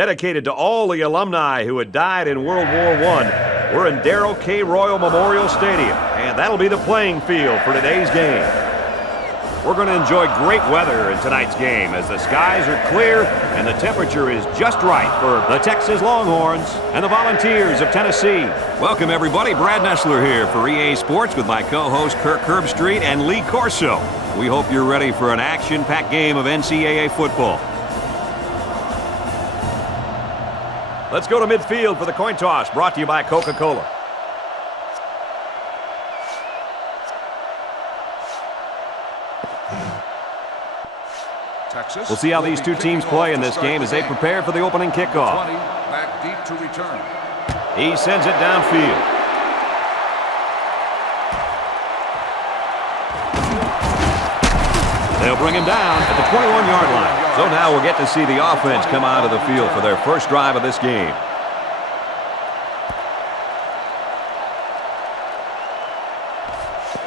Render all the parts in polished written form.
dedicated to all the alumni who had died in World War I. We're in Darrell K. Royal Memorial Stadium, and that'll be the playing field for today's game. We're going to enjoy great weather in tonight's game as the skies are clear and the temperature is just right for the Texas Longhorns and the Volunteers of Tennessee. Welcome, everybody. Brad Nessler here for EA Sports with my co-host Kirk Herbstreit and Lee Corso. We hope you're ready for an action-packed game of NCAA football. Let's go to midfield for the coin toss, brought to you by Coca-Cola. Texas. We'll see how these two teams play in this game as they prepare for the opening kickoff. 20, back deep to return. He sends it downfield. They'll bring him down at the 21-yard line. So now we'll get to see the offense come out of the field for their first drive of this game.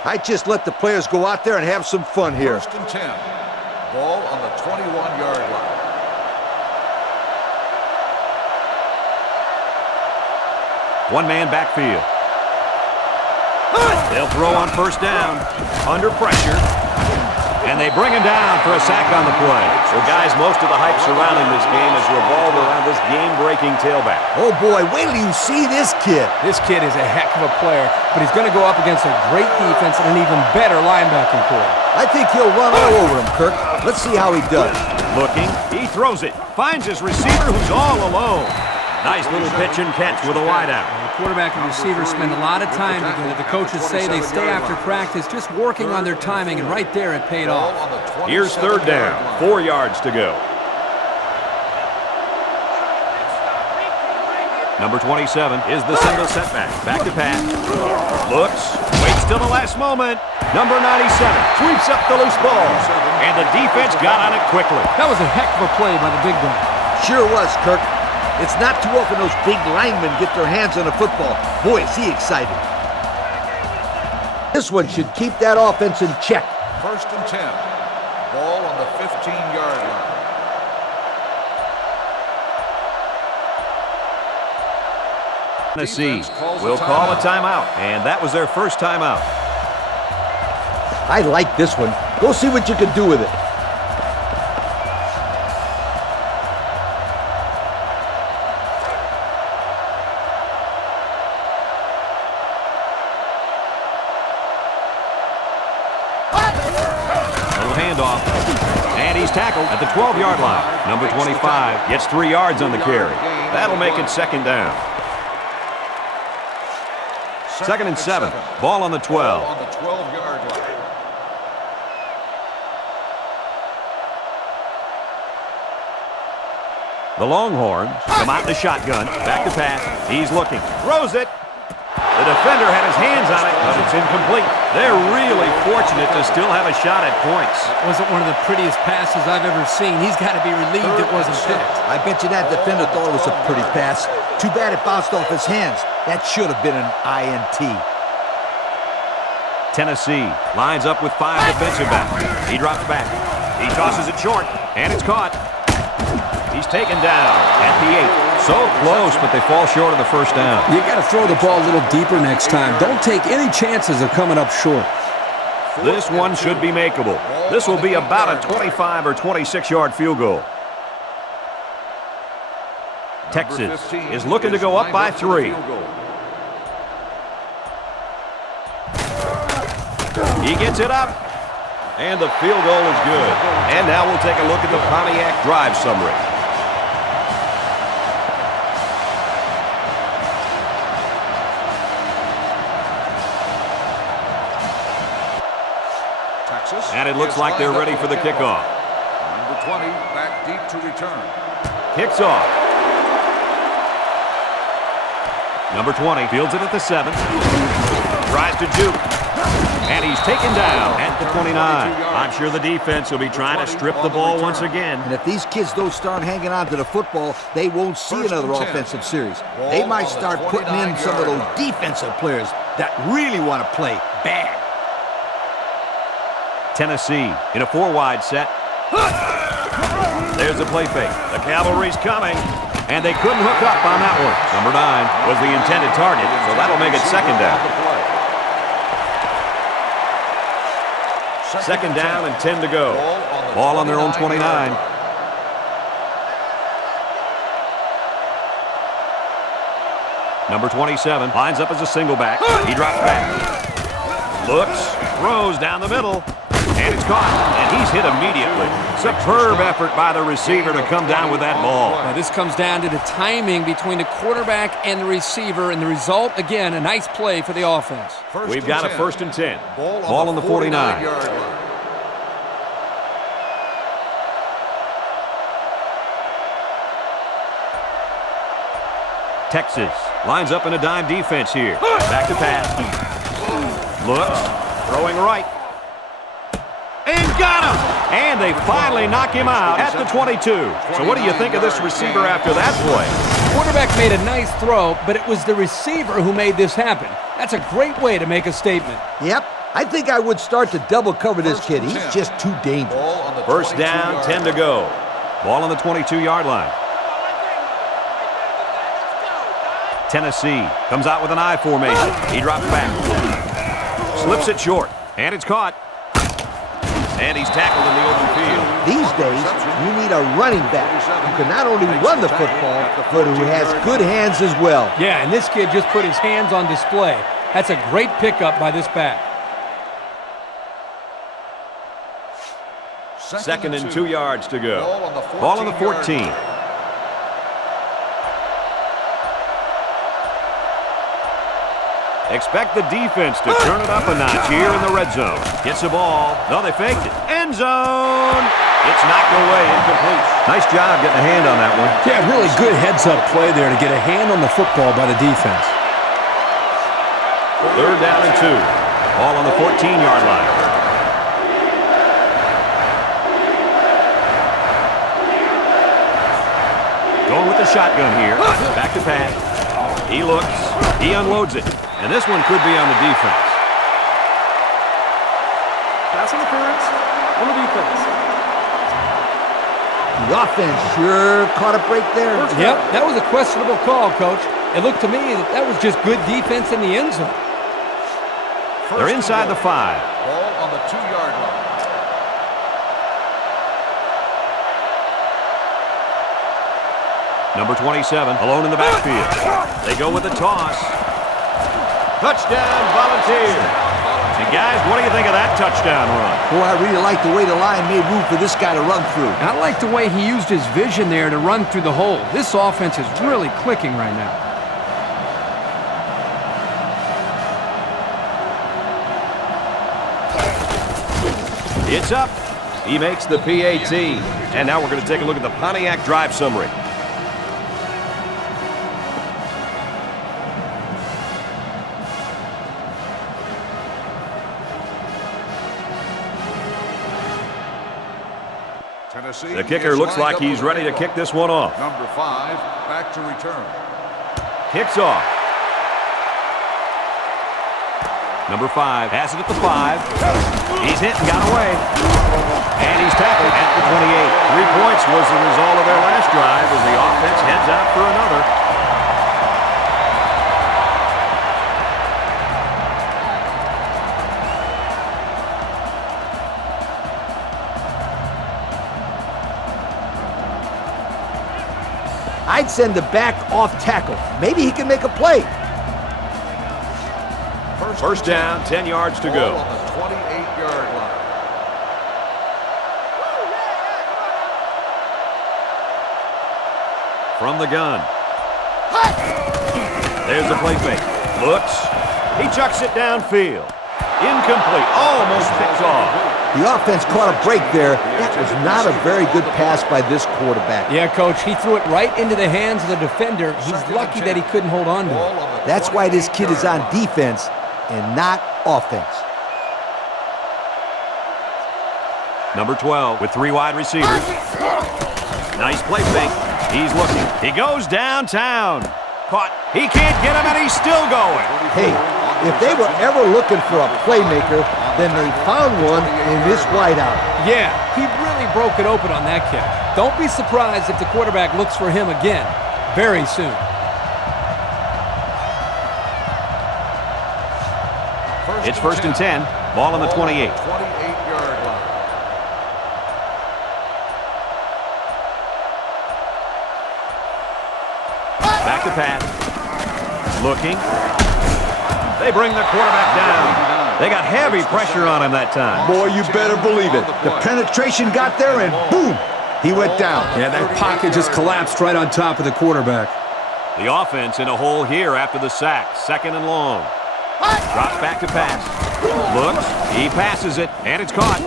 I just let the players go out there and have some fun here. First and 10. Ball on the 21-yard line. One-man backfield. They'll throw on first down. Under pressure. And they bring him down for a sack on the play. Well, guys, most of the hype surrounding this game is revolved around this game-breaking tailback. Oh, boy, wait till you see this kid. This kid is a heck of a player, but he's going to go up against a great defense and an even better linebacking core. I think he'll run all over him, Kirk. Let's see how he does. Looking, he throws it. Finds his receiver who's all alone. Nice little pitch and catch with a wideout. The quarterback and receiver spend a lot of time together. The coaches say they stay after practice just working on their timing, and right there it paid off. Here's third down. 4 yards to go. Number 27 is the single setback. Back to pass. Looks. Waits till the last moment. Number 97 sweeps up the loose ball. And the defense got on it quickly. That was a heck of a play by the big guy. Sure was, Kirk. It's not too often those big linemen get their hands on a football. Boy, is he excited. This one should keep that offense in check. First and 10. Ball on the 15-yard line. Tennessee will call a timeout, and that was their first timeout. I like this one. Go see what you can do with it. Tackled at the 12-yard line. Number 25 gets 3 yards on the carry. That'll make it second down. Second and 7. Ball on the 12. On the 12-yard line. The Longhorns come out in the shotgun. Back to pass. He's looking. Throws it. The defender had his hands on it, but it's incomplete. They're really fortunate to still have a shot at points. Wasn't one of the prettiest passes I've ever seen. He's got to be relieved it wasn't picked. I bet you that defender thought it was a pretty pass. Too bad it bounced off his hands. That should have been an INT. Tennessee lines up with 5 defensive backs. He drops back. He tosses it short, and it's caught. He's taken down at the 8. So close, but they fall short of the first down. You got to throw the ball a little deeper next time. Don't take any chances of coming up short. This one should be makeable. This will be about a 25 or 26-yard field goal. Texas is looking to go up by 3. He gets it up, and the field goal is good. And now we'll take a look at the Pontiac drive summary. And it looks like they're ready for the kickoff. Number 20 back deep to return. Kicks off. Number 20 fields it at the 7. Tries to juke. And he's taken down at the 29. I'm sure the defense will be trying to strip the ball once again. And if these kids don't start hanging on to the football, they won't see another offensive series. They might start putting in some of those defensive players that really want to play bad. Tennessee in a 4-wide set. There's the play fake. The cavalry's coming. And they couldn't hook up on that one. Number 9 was the intended target, so that'll make it second down. Second down and 10 to go. Ball on their own 29. Number 27 lines up as a single back. He drops back. Looks, throws down the middle, and it's caught. And he's hit immediately. Superb effort by the receiver to come down with that ball. Now, this comes down to the timing between the quarterback and the receiver, and the result, again, a nice play for the offense. We've got a 1st and 10. Ball on the 49. Texas lines up in a dime defense here. Back to pass. Looks, throwing right. And got him! And they finally knock him out at the 22. So what do you think of this receiver after that play? The quarterback made a nice throw, but it was the receiver who made this happen. That's a great way to make a statement. Yep. I think I would start to double cover this kid. He's just too dangerous. First down, 10 to go. Ball on the 22-yard line. Tennessee comes out with an I formation. He drops back. Slips it short. And it's caught. And he's tackled in the open field. These days, you need a running back who can not only run the football, but who has good hands as well. Yeah, and this kid just put his hands on display. That's a great pickup by this back. Second and 2 yards to go. Ball on the 14. Expect the defense to turn it up a notch here in the red zone. Gets the ball. No, they faked it. End zone. It's knocked away, incomplete. Nice job getting a hand on that one. Yeah, really good heads-up play there to get a hand on the football by the defense. Third down and 2. Ball on the 14-yard line. Going with the shotgun here. Back to pass. He looks. He unloads it. And this one could be on the defense. Pass interference on the defense. The offense sure caught a break there. Yep, that was a questionable call, Coach. It looked to me that was just good defense in the end zone. They're inside the 5. Ball on the 2-yard line. Number 27, alone in the backfield. They go with a toss. Touchdown, Volunteers. And guys, what do you think of that touchdown run? Boy, I really like the way the line made room for this guy to run through. I like the way he used his vision there to run through the hole. This offense is really clicking right now. It's up. He makes the PAT. And now we're going to take a look at the Pontiac drive summary. Tennessee. The kicker looks like he's ready to kick this one off. Number 5, back to return. Kicks off. Number 5 has it at the 5. He's hit and got away. And he's tackled at the 28. 3 points was the result of their last drive as the offense heads out for another. I'd send the back off tackle. Maybe he can make a play. First down, 10 yards to go. On the 28-yard line. From the gun. There's the play fake. Looks. He chucks it downfield. Incomplete. Almost picked off. The offense caught a break there. That was not a very good pass by this quarterback. Yeah, Coach, he threw it right into the hands of the defender. He's lucky that he couldn't hold on to it. That's why this kid is on defense and not offense. Number 12 with 3 wide receivers. Nice play fake. He's looking. He goes downtown. Caught. He can't get him, and he's still going. Hey, if they were ever looking for a playmaker, then they found one in this wideout. Yeah, he really broke it open on that kick. Don't be surprised if the quarterback looks for him again. very soon. It's 1st and 10. Ball on the 28. 28-yard line. Back to pass. Looking. They bring the quarterback down. They got heavy pressure on him that time. Boy, you better believe it. The penetration got there, and boom, he went down. Yeah, that pocket just collapsed right on top of the quarterback. The offense in a hole here after the sack. 2nd and long. Drops back to pass. Looks. He passes it, and it's caught.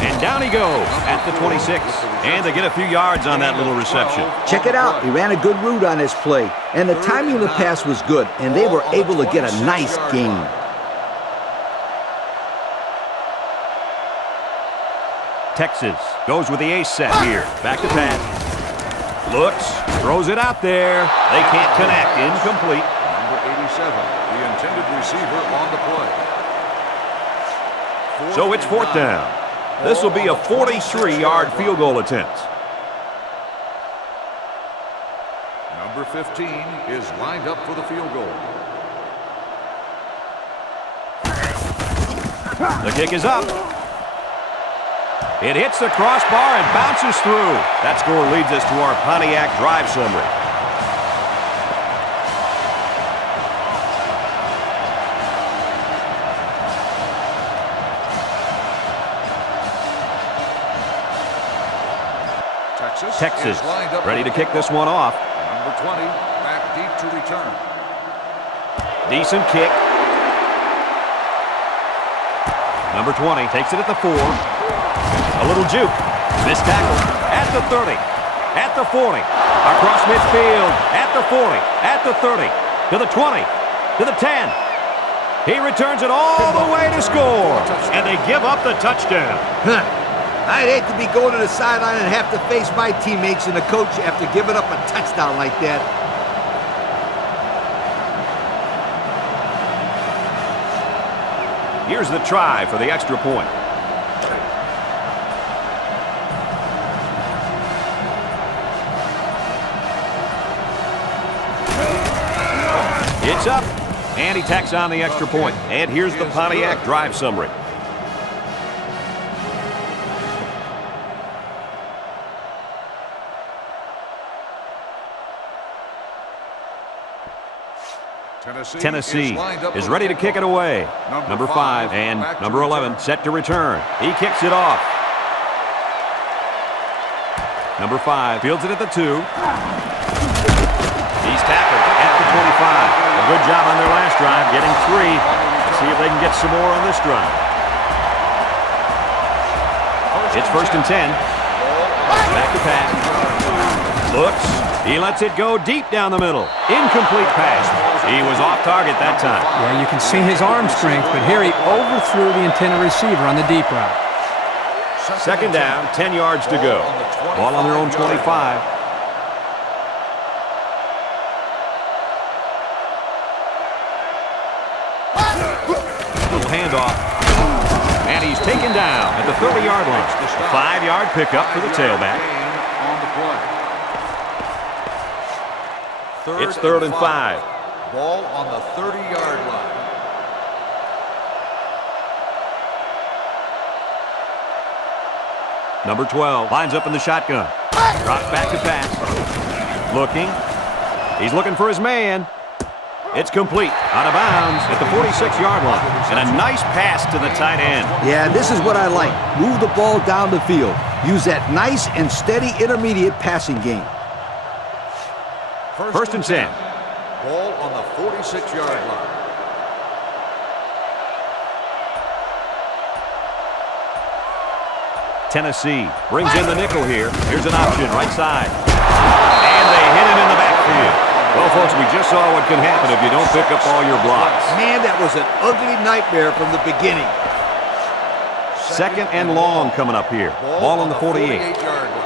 And down he goes at the 26. And they get a few yards on that little reception. Check it out. He ran a good route on his play, and the timing of the pass was good, and they were able to get a nice gain. Texas goes with the ace set here. Back to pass. Looks. Throws it out there. They can't connect. Incomplete. Number 87, the intended receiver on the play. So it's 4th down. This will be a 43-yard field goal attempt. Number 15 is lined up for the field goal. The kick is up. It hits the crossbar and bounces through. That score leads us to our Pontiac drive summary. Texas ready to kick this one off. Number 20 back deep to return. Decent kick. Number 20 takes it at the 4. A little juke. Missed tackle at the 30. At the 40. Across midfield. At the 40. At the 30. To the 20. To the 10. He returns it all the way to score. And they give up the touchdown. I'd hate to be going to the sideline and have to face my teammates and the coach after giving up a touchdown like that. Here's the try for the extra point. It's up, and he tacks on the extra point. And here's the Pontiac drive summary. Tennessee is ready to kick it away. Number 5 and number 11 set to return. He kicks it off. Number 5 fields it at the 2. He's tackled at the 25. A good job on their last drive, getting 3. Let's see if they can get some more on this drive. It's 1st and 10. Back to pass. Looks. He lets it go deep down the middle. Incomplete pass. He was off target that time. Yeah, you can see his arm strength, but here he overthrew the intended receiver on the deep route. 2nd down, 10 yards to go. Ball on their own 25. Little handoff. And he's taken down at the 30-yard line. A 5-yard pickup for the tailback. It's 3rd and 5. Ball on the 30-yard line. Number 12 lines up in the shotgun. Drops back to pass. Looking. He's looking for his man. It's complete. Out of bounds at the 46-yard line. And a nice pass to the tight end. Yeah, this is what I like. Move the ball down the field. Use that nice and steady intermediate passing game. 1st and 10. Ball on the 46-yard line. Tennessee brings in the nickel here. Here's an option, right side. And they hit him in the backfield. Well, folks, we just saw what can happen if you don't pick up all your blocks. Man, that was an ugly nightmare from the beginning. 2nd and long coming up here. Ball on the 48. 48-yard line.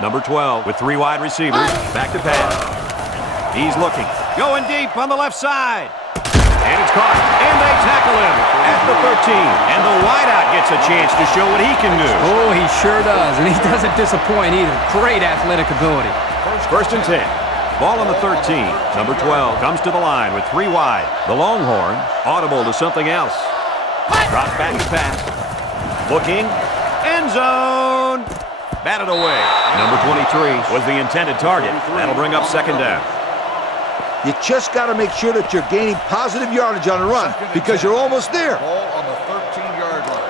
Number 12 with 3 wide receivers. Back to pass. He's looking. Going deep on the left side. And it's caught. And they tackle him at the 13. And the wideout gets a chance to show what he can do. Oh, he sure does. And he doesn't disappoint either. Great athletic ability. First and 10. Ball on the 13. Number 12 comes to the line with 3 wide. The Longhorns audible to something else. Drops back to pass. Looking. End zone. Batted away. Number 23 was the intended target. That'll bring up second down. You just got to make sure that you're gaining positive yardage on the run because you're almost there. Ball on the 13-yard line.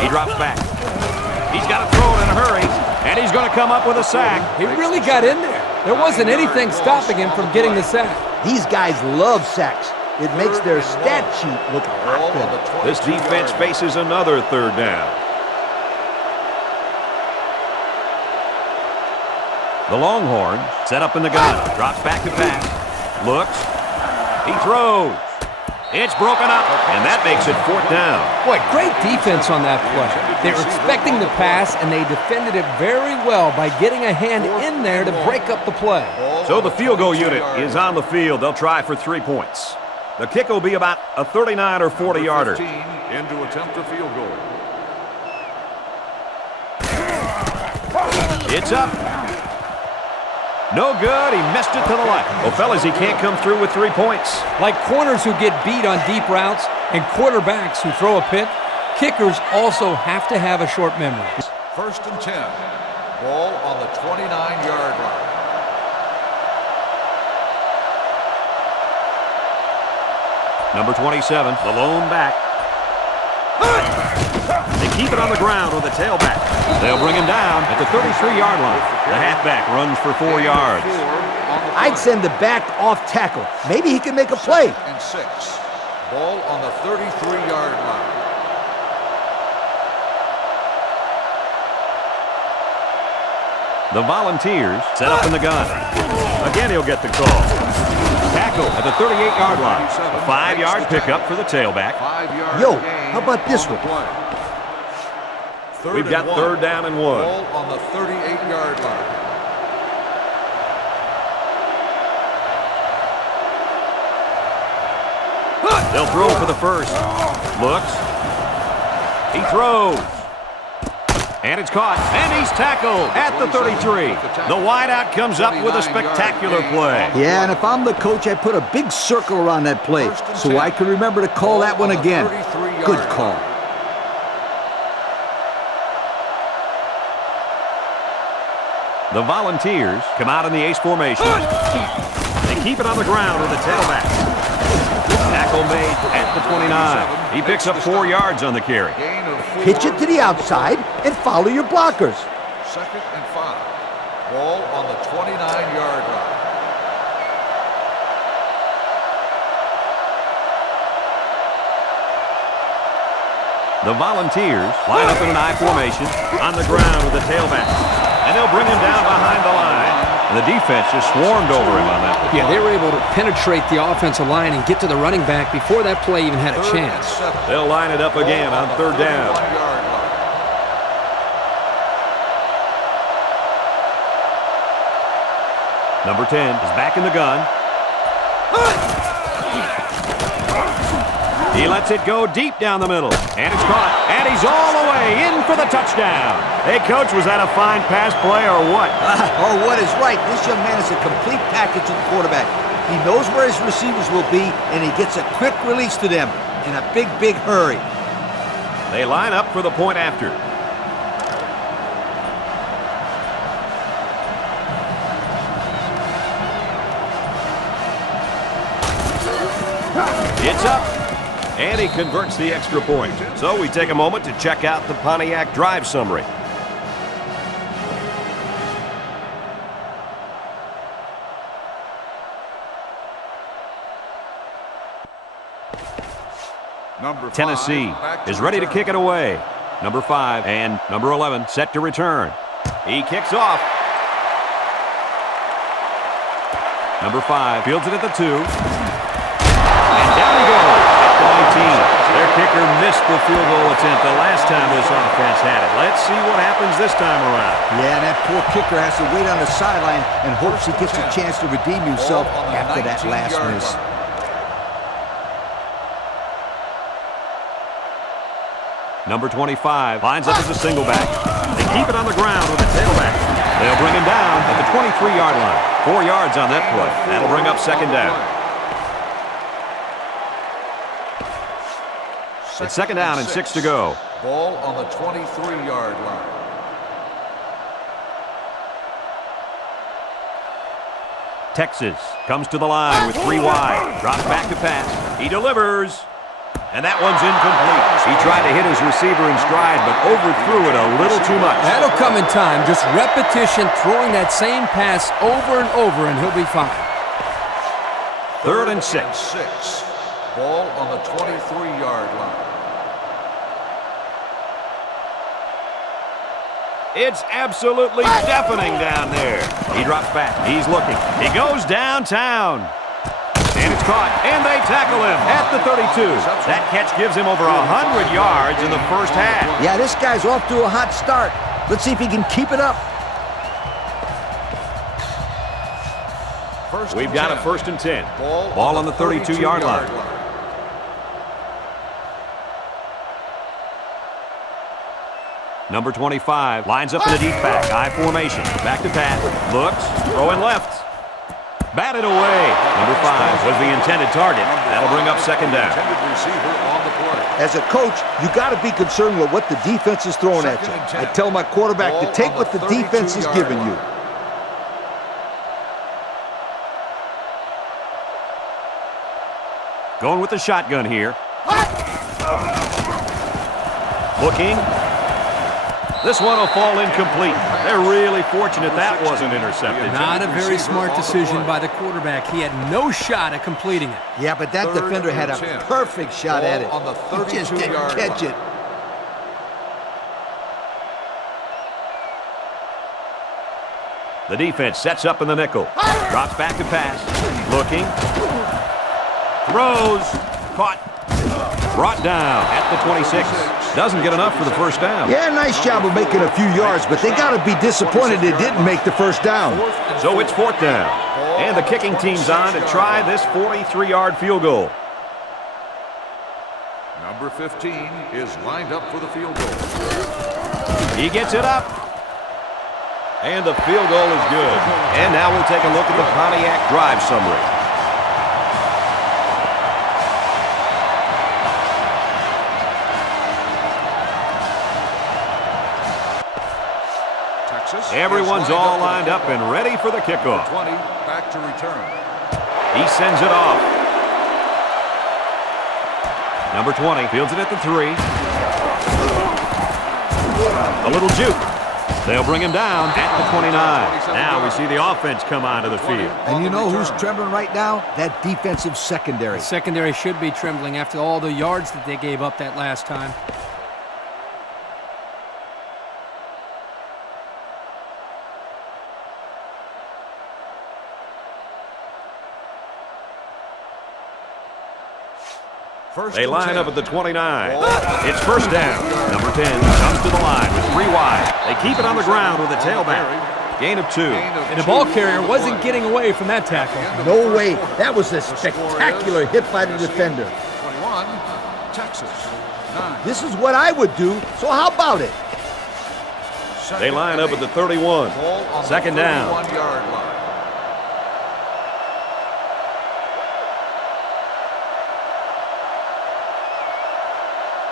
He drops back. He's got to throw it in a hurry, and he's going to come up with a sack. He really got in there. There wasn't anything stopping him from getting the sack. These guys love sacks. It makes their stat sheet look a lot better. This defense faces another third down. The Longhorns set up in the gun. Drops back to pass. Looks. He throws. It's broken up, and that makes it fourth down. Boy, great defense on that play. They were expecting the pass, and they defended it very well by getting a hand in there to break up the play. So the field goal unit is on the field. They'll try for 3 points. The kick will be about a 39 or 40-yarder. In to attempt a field goal. It's up. No good. He missed it to the left. Well, fellas, he can't come through with 3 points. Like corners who get beat on deep routes and quarterbacks who throw a pick, kickers also have to have a short memory. First and 10. Ball on the 29-yard line. Number 27, the lone back. They keep it on the ground with the tailback. They'll bring him down at the 33-yard line. The halfback runs for 4 yards. I'd send the back off tackle. Maybe he can make a play. And 6. Ball on the 33-yard line. The Volunteers set up in the gun. Again, he'll get the call. Tackle at the 38-yard line. A 5-yard pickup for the tailback. 5-yard Yo, gain how about this on the one? play. We've got third down and 1. Ball on the 38-yard line. They'll throw for the first. Looks. He throws. And it's caught. And he's tackled at the 33. The wideout comes up with a spectacular play. Yeah, and if I'm the coach, I put a big circle around that play so I can remember to call that one again. Good call. The Volunteers come out in the ace formation. They keep it on the ground with the tailback. Tackle made at the 29. He picks up 4 yards on the carry. Gain of 4. Pitch it to the outside and follow your blockers. Second and 5. Ball on the 29-yard line. The Volunteers line up in an I formation on the ground with the tailback. And they'll bring him down behind the line. And the defense just swarmed over him on that. Yeah, they were able to penetrate the offensive line and get to the running back before that play even had a chance. They'll line it up again on third down. Number 10 is back in the gun. He lets it go deep down the middle. And it's caught. And he's all the way in for the touchdown. Hey, Coach, was that a fine pass play or what? Or what is right. This young man is a complete package to the quarterback. He knows where his receivers will be, and he gets a quick release to them in a big, big hurry. They line up for the point after. It's up. And he converts the extra point. So we take a moment to check out the Pontiac drive summary. Tennessee is ready to kick it away. Number 5 and number 11 set to return. He kicks off. Number 5 fields it at the 2. And down he goes at the 19. Their kicker missed the field goal attempt the last time this offense had it. Let's see what happens this time around. Yeah, and that poor kicker has to wait on the sideline and hopes he gets a chance to redeem himself after that last miss. Number 25 lines up as a single back. They keep it on the ground with a tailback. They'll bring him down at the 23-yard line. 4 yards on that play. That'll bring up second down. It's second down and 6 to go. Ball on the 23-yard line. Texas comes to the line with 3 wide. Drops back to pass. He delivers. And that one's incomplete. He tried to hit his receiver in stride, but overthrew it a little too much. That'll come in time. Just repetition, throwing that same pass over and over, and he'll be fine. Third and 6. Ball on the 23-yard line. It's absolutely deafening down there. He drops back. He's looking. He goes downtown. And it's caught. And they tackle him at the 32. That catch gives him over 100 yards in the first half. Yeah, this guy's off to a hot start. Let's see if he can keep it up. We've got a 1st and 10. Ball on the 32-yard line. Number 25 lines up in a deep back. I formation. Back to pass. Looks. Throwing left. Batted away. Number 5 was the intended target. That'll bring up second down. As a coach, you got to be concerned with what the defense is throwing at you. I tell my quarterback to take what the defense is giving you. Going with the shotgun here. Looking. This one will fall incomplete. They're really fortunate that wasn't intercepted. Not a very smart decision by the quarterback. He had no shot at completing it. Yeah, but that defender had a perfect shot at it. He just didn't catch it. The defense sets up in the nickel. Drops back to pass. Looking. Throws. Caught. Brought down at the 26. Doesn't get enough for the first down. Yeah, nice job of making a few yards, but they got to be disappointed it didn't make the first down. So it's 4th down. And the kicking team's on to try this 43-yard field goal. Number 15 is lined up for the field goal. He gets it up. And the field goal is good. And now we'll take a look at the Pontiac drive summary. Everyone's all lined up and ready for the kickoff. 20 back to return. He sends it off. Number 20 fields it at the 3. A little juke. They'll bring him down at the 29. Now we see the offense come onto the field. And you know who's trembling right now? That defensive secondary. The secondary should be trembling after all the yards that they gave up that last time. They line up at the 29. It's first down. Number 10 comes to the line with 3 wide. They keep it on the ground with a tailback. Gain of 2. And the ball carrier wasn't getting away from that tackle. No way. That was a spectacular hit by the defender. 21, Texas. 9. This is what I would do, so how about it? They line up at the 31. Second down. 31-yard line.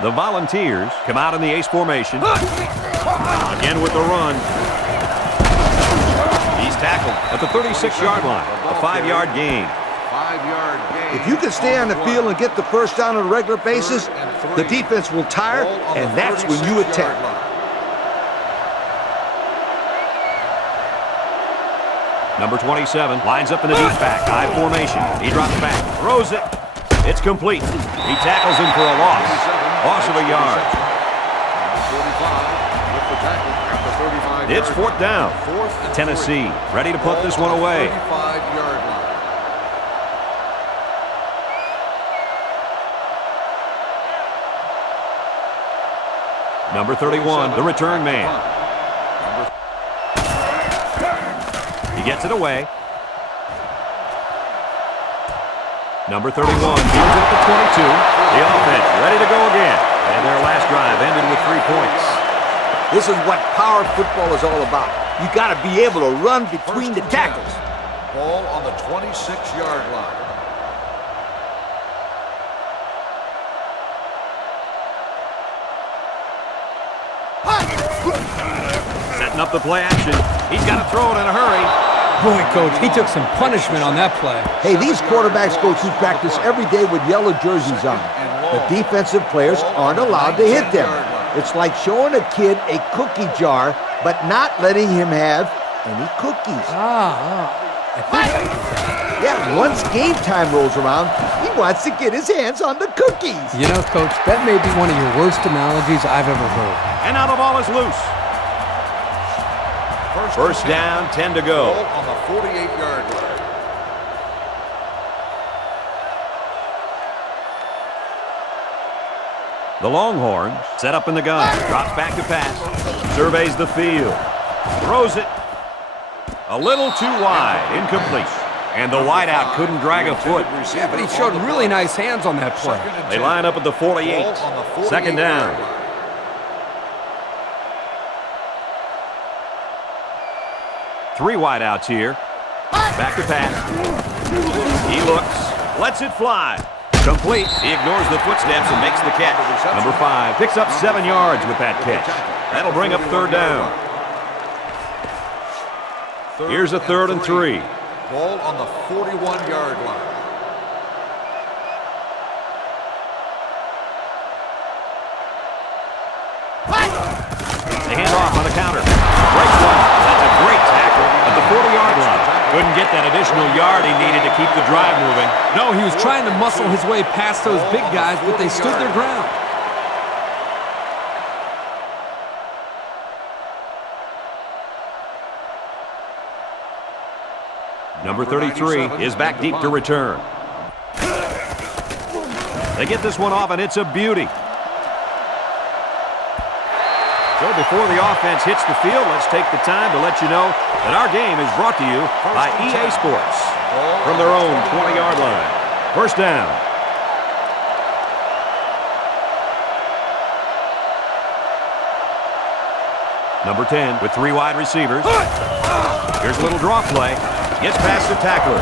The Volunteers come out in the ace formation. Again with the run. He's tackled at the 36-yard line. A 5-yard gain. 5-yard gain. If you can stay on the field and get the first down on a regular basis, the defense will tire, and that's when you attack. Number 27 lines up in the deep back. I formation. He drops back. Throws it. It's complete. He tackles him for a loss. Loss of a yard. It's 4th down. Tennessee ready to put this one away. Number 31, the return man. He gets it away. Number 31 fields it at the 22. The offense ready to go again. And their last drive ended with 3 points. This is what power football is all about. You got to be able to run between the tackles. Ball on the 26-yard line. Setting up the play action. He's got to throw it in a hurry. Boy, Coach, he took some punishment on that play. Hey, these quarterbacks go through practice every day with yellow jerseys on. The defensive players aren't allowed to hit them. It's like showing a kid a cookie jar, but not letting him have any cookies. Yeah, once game time rolls around, he wants to get his hands on the cookies. You know, Coach, that may be one of your worst analogies I've ever heard. And now the ball is loose. First down, 10 to go. Ball on the 48-yard line. The Longhorns set up in the gun. Drops back to pass. Surveys the field. Throws it. A little too wide. Incomplete. And the wideout couldn't drag a foot. Yeah, but he showed really nice hands on that play. They line up at the 48. Second down. Three wideouts here. Back to pass. He looks. Lets it fly. Complete. He ignores the footsteps and makes the catch. Number 5 picks up 7 yards with that catch. That'll bring up third down. Here's a 3rd and 3. Ball on the 41-yard line. They hand off on the counter. Breaks one. That's a great tackle at the 40-yard line. Couldn't get that additional yard he needed to keep the drive moving. No, he was trying to muscle his way past those big guys, but they stood their ground. Number 33 is back deep to return. They get this one off, and it's a beauty. So before the offense hits the field, let's take the time to let you know that our game is brought to you by EA Sports from their own 20-yard line. First down. Number 10 with 3 wide receivers. Here's a little draw play. Gets past the tackler.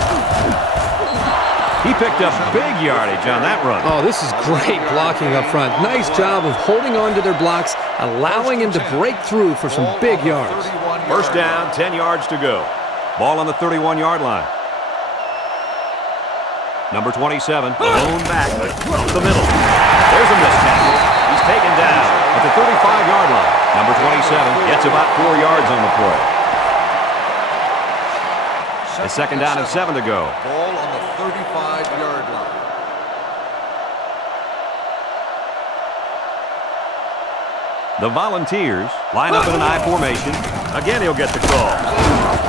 He picked up big yardage on that run. Oh, this is great blocking up front. Nice job of holding on to their blocks, allowing him to break through for some big yards. First down, 10 yards to go. Ball on the 31-yard line. Number 27, lone back, the middle. There's a missed tackle. He's taken down at the 35-yard line. Number 27 gets about 4 yards on the play. A second down and 7 to go. Ball on the 35-yard line. The Volunteers line up in an I formation. Again, he'll get the call.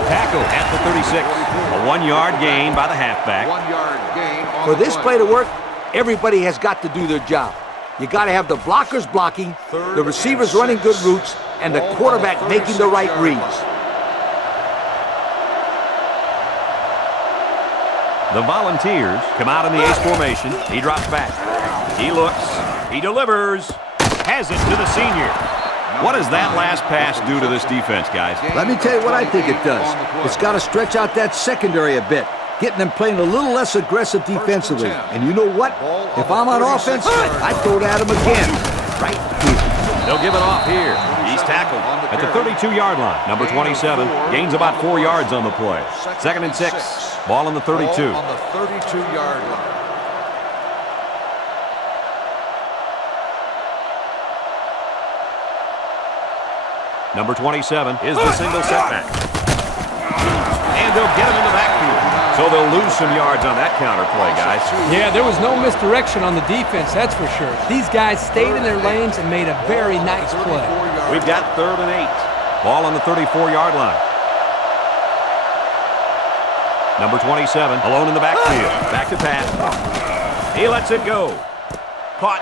Tackle at the 36. A 1-yard gain by the halfback. 1-yard gain on For the this play. play to work, everybody has got to do their job. You got to have the blockers blocking, the receivers running good routes, and the quarterback making the right reads. The Volunteers come out in the ace formation. He drops back. He looks. He delivers. Has it to the senior. What does that last pass do to this defense, guys? Let me tell you what I think it does. It's got to stretch out that secondary a bit, getting them playing a little less aggressive defensively. And you know what? If I'm on offense, I'd throw it at him again. Right here. They'll give it off here. He's tackled at the 32-yard line. Number 27 gains about 4 yards on the play. Second and 6. Ball on the 32. Ball on the 32-yard line. Number 27 is the single setback. And they'll get him in the backfield. So they'll lose some yards on that counter play, guys. Yeah, there was no misdirection on the defense, that's for sure. These guys stayed in their lanes and made a very nice play. We've got 3rd and 8. Ball on the 34-yard line. Number 27 alone in the backfield. Back to pass. He lets it go. Caught.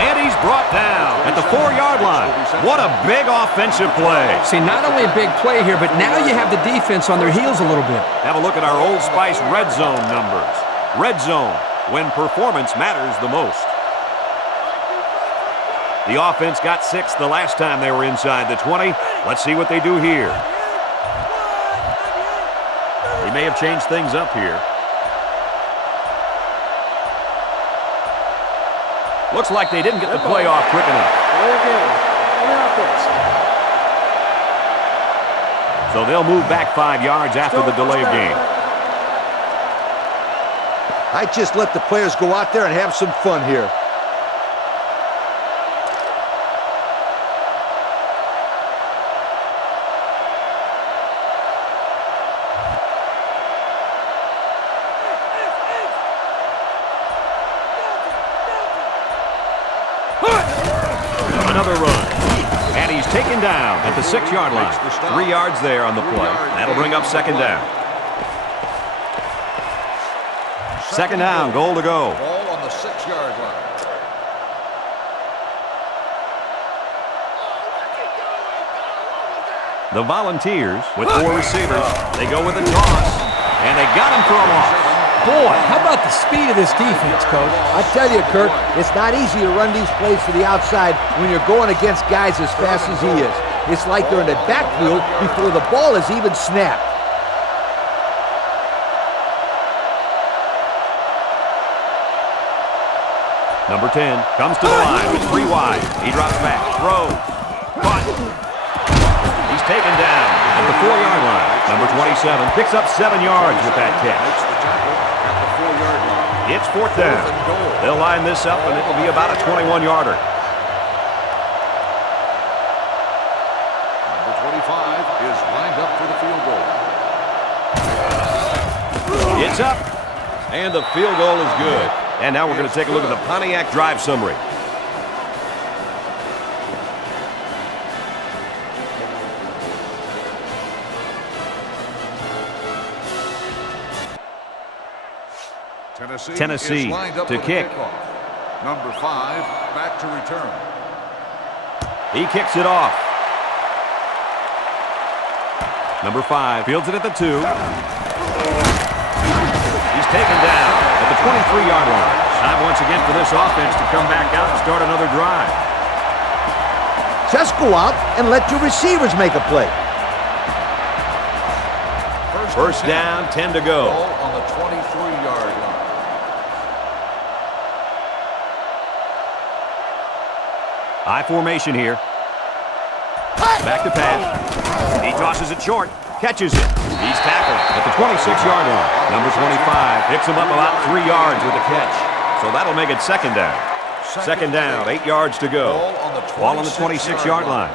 And he's brought down at at the 4-yard line. What a big offensive play. See, not only a big play here, but now you have the defense on their heels a little bit. Have a look at our Old Spice red zone numbers. Red zone, when performance matters the most. The offense got 6 the last time they were inside the 20. Let's see what they do here. They may have changed things up here. Looks like they didn't get the play off quick enough. So they'll move back 5 yards after the delay of game. I just let the players go out there and have some fun here. Another run. And he's taken down at the 6-yard line. 3 yards there on the play. That'll bring up second down. Second down, goal to go. Ball on the 6-yard line. The Volunteers with 4 receivers. They go with a toss, and they got him for a loss. Boy, how about the speed of this defense, Coach? I tell you, Kirk, it's not easy to run these plays to the outside when you're going against guys as fast as he is. It's like they're in the backfield before the ball is even snapped. Number 10 comes to the line with 3 wide. He drops back, throws, caught. He's taken down at the 4-yard line. Number 27 picks up 7 yards with that catch. It's 4th down. They'll line this up, and it will be about a 21-yarder. Number 25 is lined up for the field goal. It's up, and the field goal is good. And now we're going to take a look at the Pontiac drive summary. Tennessee to kick. Number 5 back to return. He kicks it off. Number 5 fields it at the 2. He's taken down at the 23-yard line. Time once again for this offense to come back out and start another drive. Just go out and let your receivers make a play. First down, 10 to go. Ball on the 23-yard line. High formation here. Back to pass. He tosses it short. Catches it. He's tackled at the 26-yard line. Number 25 picks him up about 3 yards with the catch. So that'll make it second down. Second down, 8 yards to go. Ball on the 26-yard line.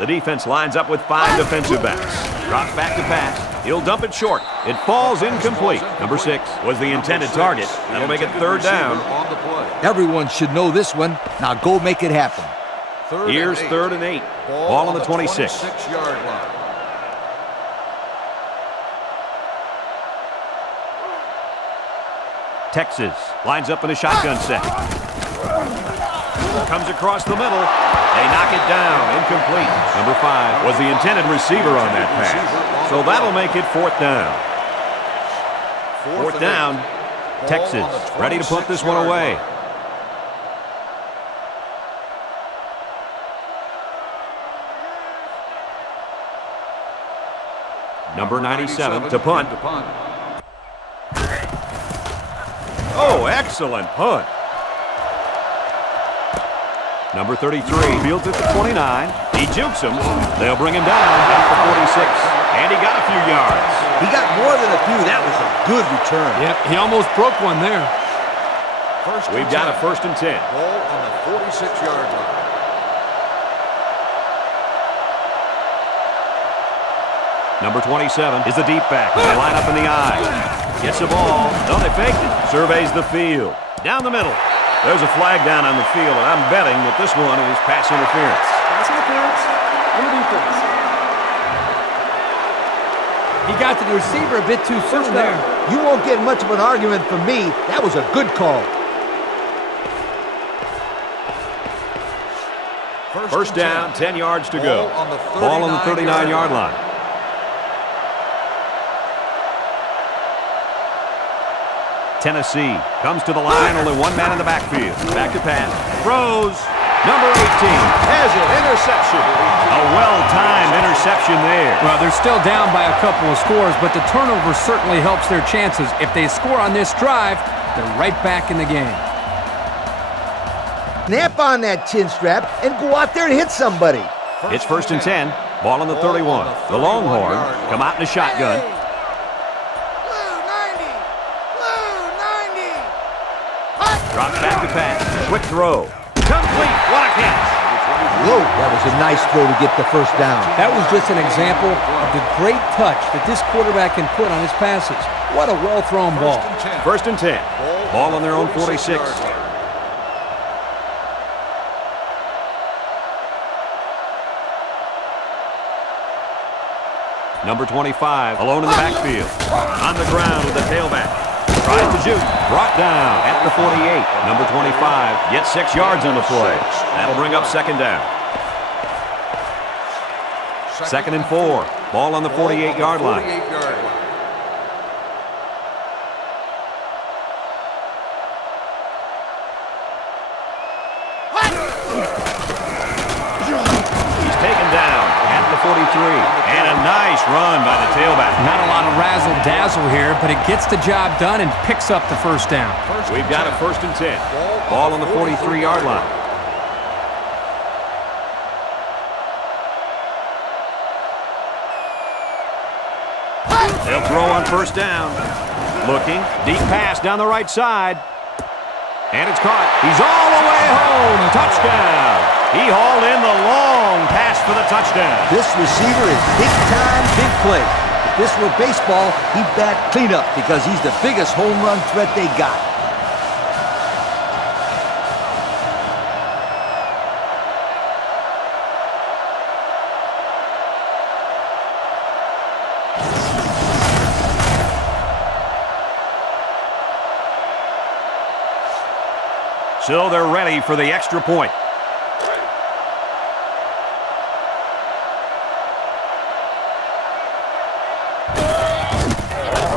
The defense lines up with 5 defensive backs. Drops back to pass. He'll dump it short. It falls incomplete. Number 6 was the intended target. That'll make it third down. Everyone should know this one. Now go make it happen. Here's 3rd and 8. Ball on the 26. 26-yard line. Texas lines up in a shotgun set. Comes across the middle. They knock it down. Incomplete. Number 5 was the intended receiver on that pass. So that'll make it 4th down. 4th down. Texas ready to put this one away. Number 97 to punt. Oh, excellent punt. Number 33 fields at the 29. He jukes him. They'll bring him down at the 46. And he got a few yards. He got more than a few. That was a good return. Yep, he almost broke one there. We've got a 1st and 10. Ball on the 46-yard line. Number 27 is the deep back. They line up in the I. Gets the ball. No, they faked it. Surveys the field. Down the middle. There's a flag down on the field, and I'm betting that this one is pass interference. Pass interference on the defense. He got to the receiver a bit too soon there. You won't get much of an argument from me. That was a good call. First down, 10 yards to go. Ball on the 39-yard line. Tennessee comes to the line, only one man in the backfield. Back to pass. Throws. Number 18 has it. Interception. A well-timed interception there. Well, they're still down by a couple of scores, but the turnover certainly helps their chances. If they score on this drive, they're right back in the game. Snap on that chin strap and go out there and hit somebody. It's first and 10. Ball on the 31. The Longhorn come out in a shotgun. Drops back to pass. Quick throw. Complete. What a catch. Whoa, that was a nice throw to get the first down. That was just an example of the great touch that this quarterback can put on his passes. What a well-thrown ball. First and 10. Ball on their own 46. Number 25, alone in the backfield. On the ground with the tailback. Tries to shoot. Brought down at the 48. Number 25 gets 6 yards on the play. That'll bring up second down. Second and 4. Ball on the 48-yard line. He's taken down at the 43. And a nice run by the tailback. Not a lot of razzle-dazzle here, but it gets the job done and picks up the first down. We've got a first and 10. Ball on the 43-yard line. They'll throw on first down. Looking. Deep pass down the right side. And it's caught. He's all the way home. Touchdown. He hauled in the long pass for the touchdown. This receiver is big time, big play. If this were baseball, he'd bat cleanup because he's the biggest home run threat they got. So they're ready for the extra point.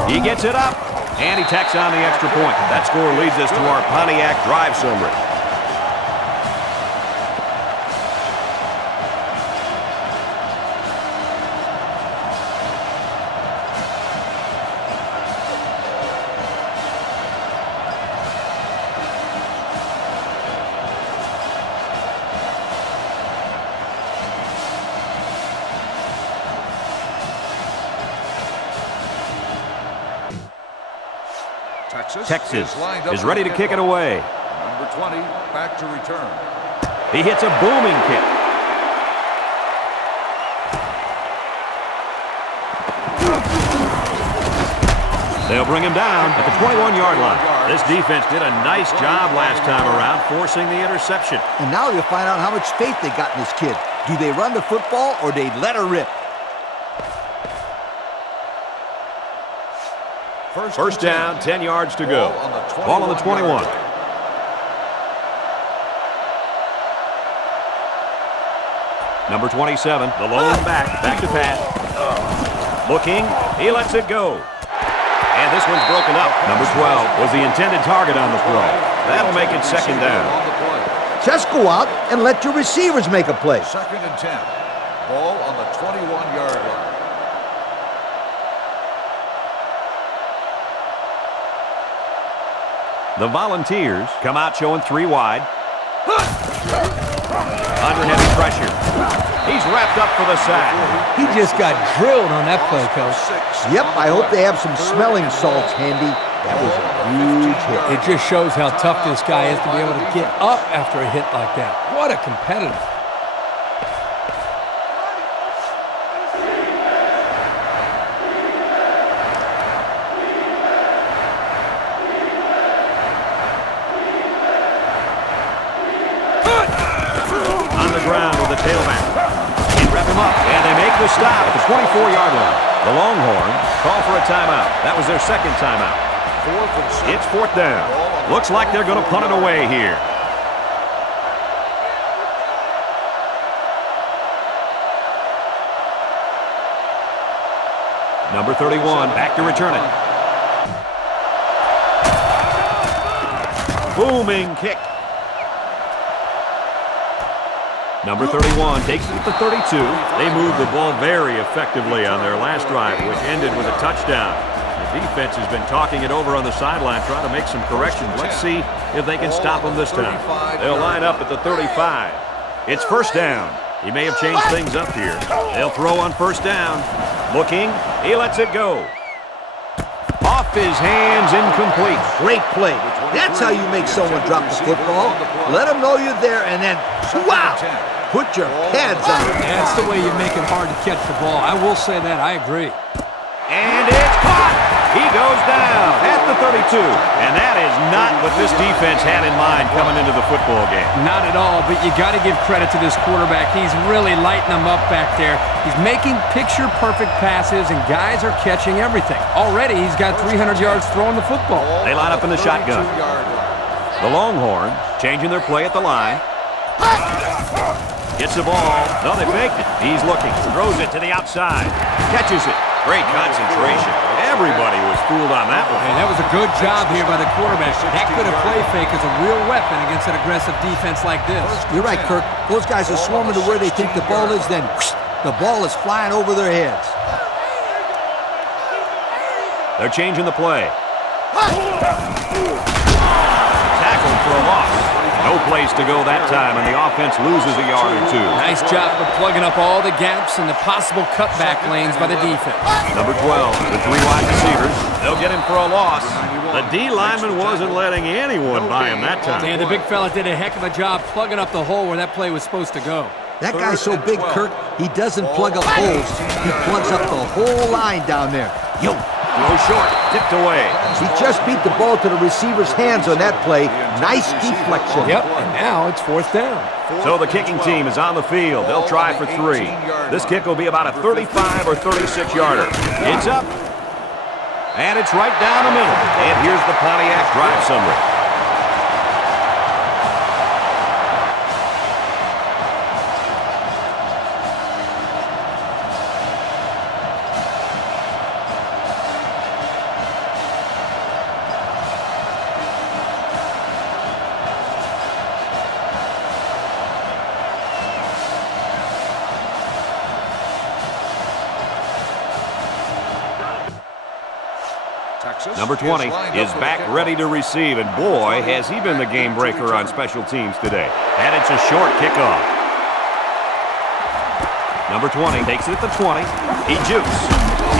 He gets it up, and he tacks on the extra point. That score leads us to our Pontiac drive summary. Texas is ready to kick it away. Number 20 back to return. He hits a booming kick. They'll bring him down at the 21-yard line. This defense did a nice job last time around, forcing the interception. And now you'll find out how much faith they got in this kid. Do they run the football or they let her rip? First down, 10 yards to go. Ball on the 21. Number 27, the lone back to pass. Looking, he lets it go. And this one's broken up. Number 12 was the intended target on the throw. That'll make it second down. Just go out and let your receivers make a play. Second and 10. Ball on the 21-yard line. The Volunteers come out showing 3 wide. Under heavy pressure. He's wrapped up for the sack. He just got drilled on that play, Coach. Yep, I hope they have some smelling salts handy. That was a huge hit. It just shows how tough this guy is to be able to get up after a hit like that. What a competitor. On the ground with the tailback. They wrap him up, and they make the stop at the 24-yard line. The Longhorns call for a timeout. That was their second timeout. It's fourth down. Looks like they're going to punt it away here. Number 31 back to return it. Booming kick. Number 31 takes it to 32. They moved the ball very effectively on their last drive, which ended with a touchdown. The defense has been talking it over on the sideline, trying to make some corrections. Let's see if they can stop them this time. They'll line up at the 35. It's first down. He may have changed things up here. They'll throw on first down. Looking, he lets it go. Off his hands, incomplete. Great play. That's how you make someone drop the football. Let them know you're there, and then, wow, put your pads on. That's the way you make it hard to catch the ball. I will say that. I agree. And it's caught. He goes down at the 32. And that is not what this defense had in mind coming into the football game. Not at all, but you got to give credit to this quarterback. He's really lighting them up back there. He's making picture-perfect passes, and guys are catching everything. Already, he's got 300 yards throwing the football. They line up in the shotgun. The Longhorns changing their play at the line. Gets the ball. No, they faked it. He's looking. Throws it to the outside. Catches it. Great concentration. Everybody was fooled on that one. And that was a good job here by the quarterback. That good a play fake is a real weapon against an aggressive defense like this. You're right, Kirk. Those guys are swarming to where they think the ball is, then the ball is flying over their heads. They're changing the play. Tackled for a loss. No place to go that time, and the offense loses a yard or two. Nice job of plugging up all the gaps and the possible cutback lanes by the defense. Number 12, the three wide receivers. They'll get him for a loss. The D lineman wasn't letting anyone by him that time. And the big fella did a heck of a job plugging up the hole where that play was supposed to go. That guy's so big, Kirk, he doesn't plug up holes. He plugs up the whole line down there. Yo! Throw short, tipped away. He just beat the ball to the receiver's hands on that play. Nice deflection. Yep, and now it's fourth down. So the kicking team is on the field. They'll try for three. This kick will be about a 35 or 36-yarder. It's up, and it's right down the middle. And here's the Pontiac drive summary. Number 20 is back ready to receive, and boy, has he been the game breaker on special teams today. And it's a short kickoff. Number 20 takes it at the 20. He jukes.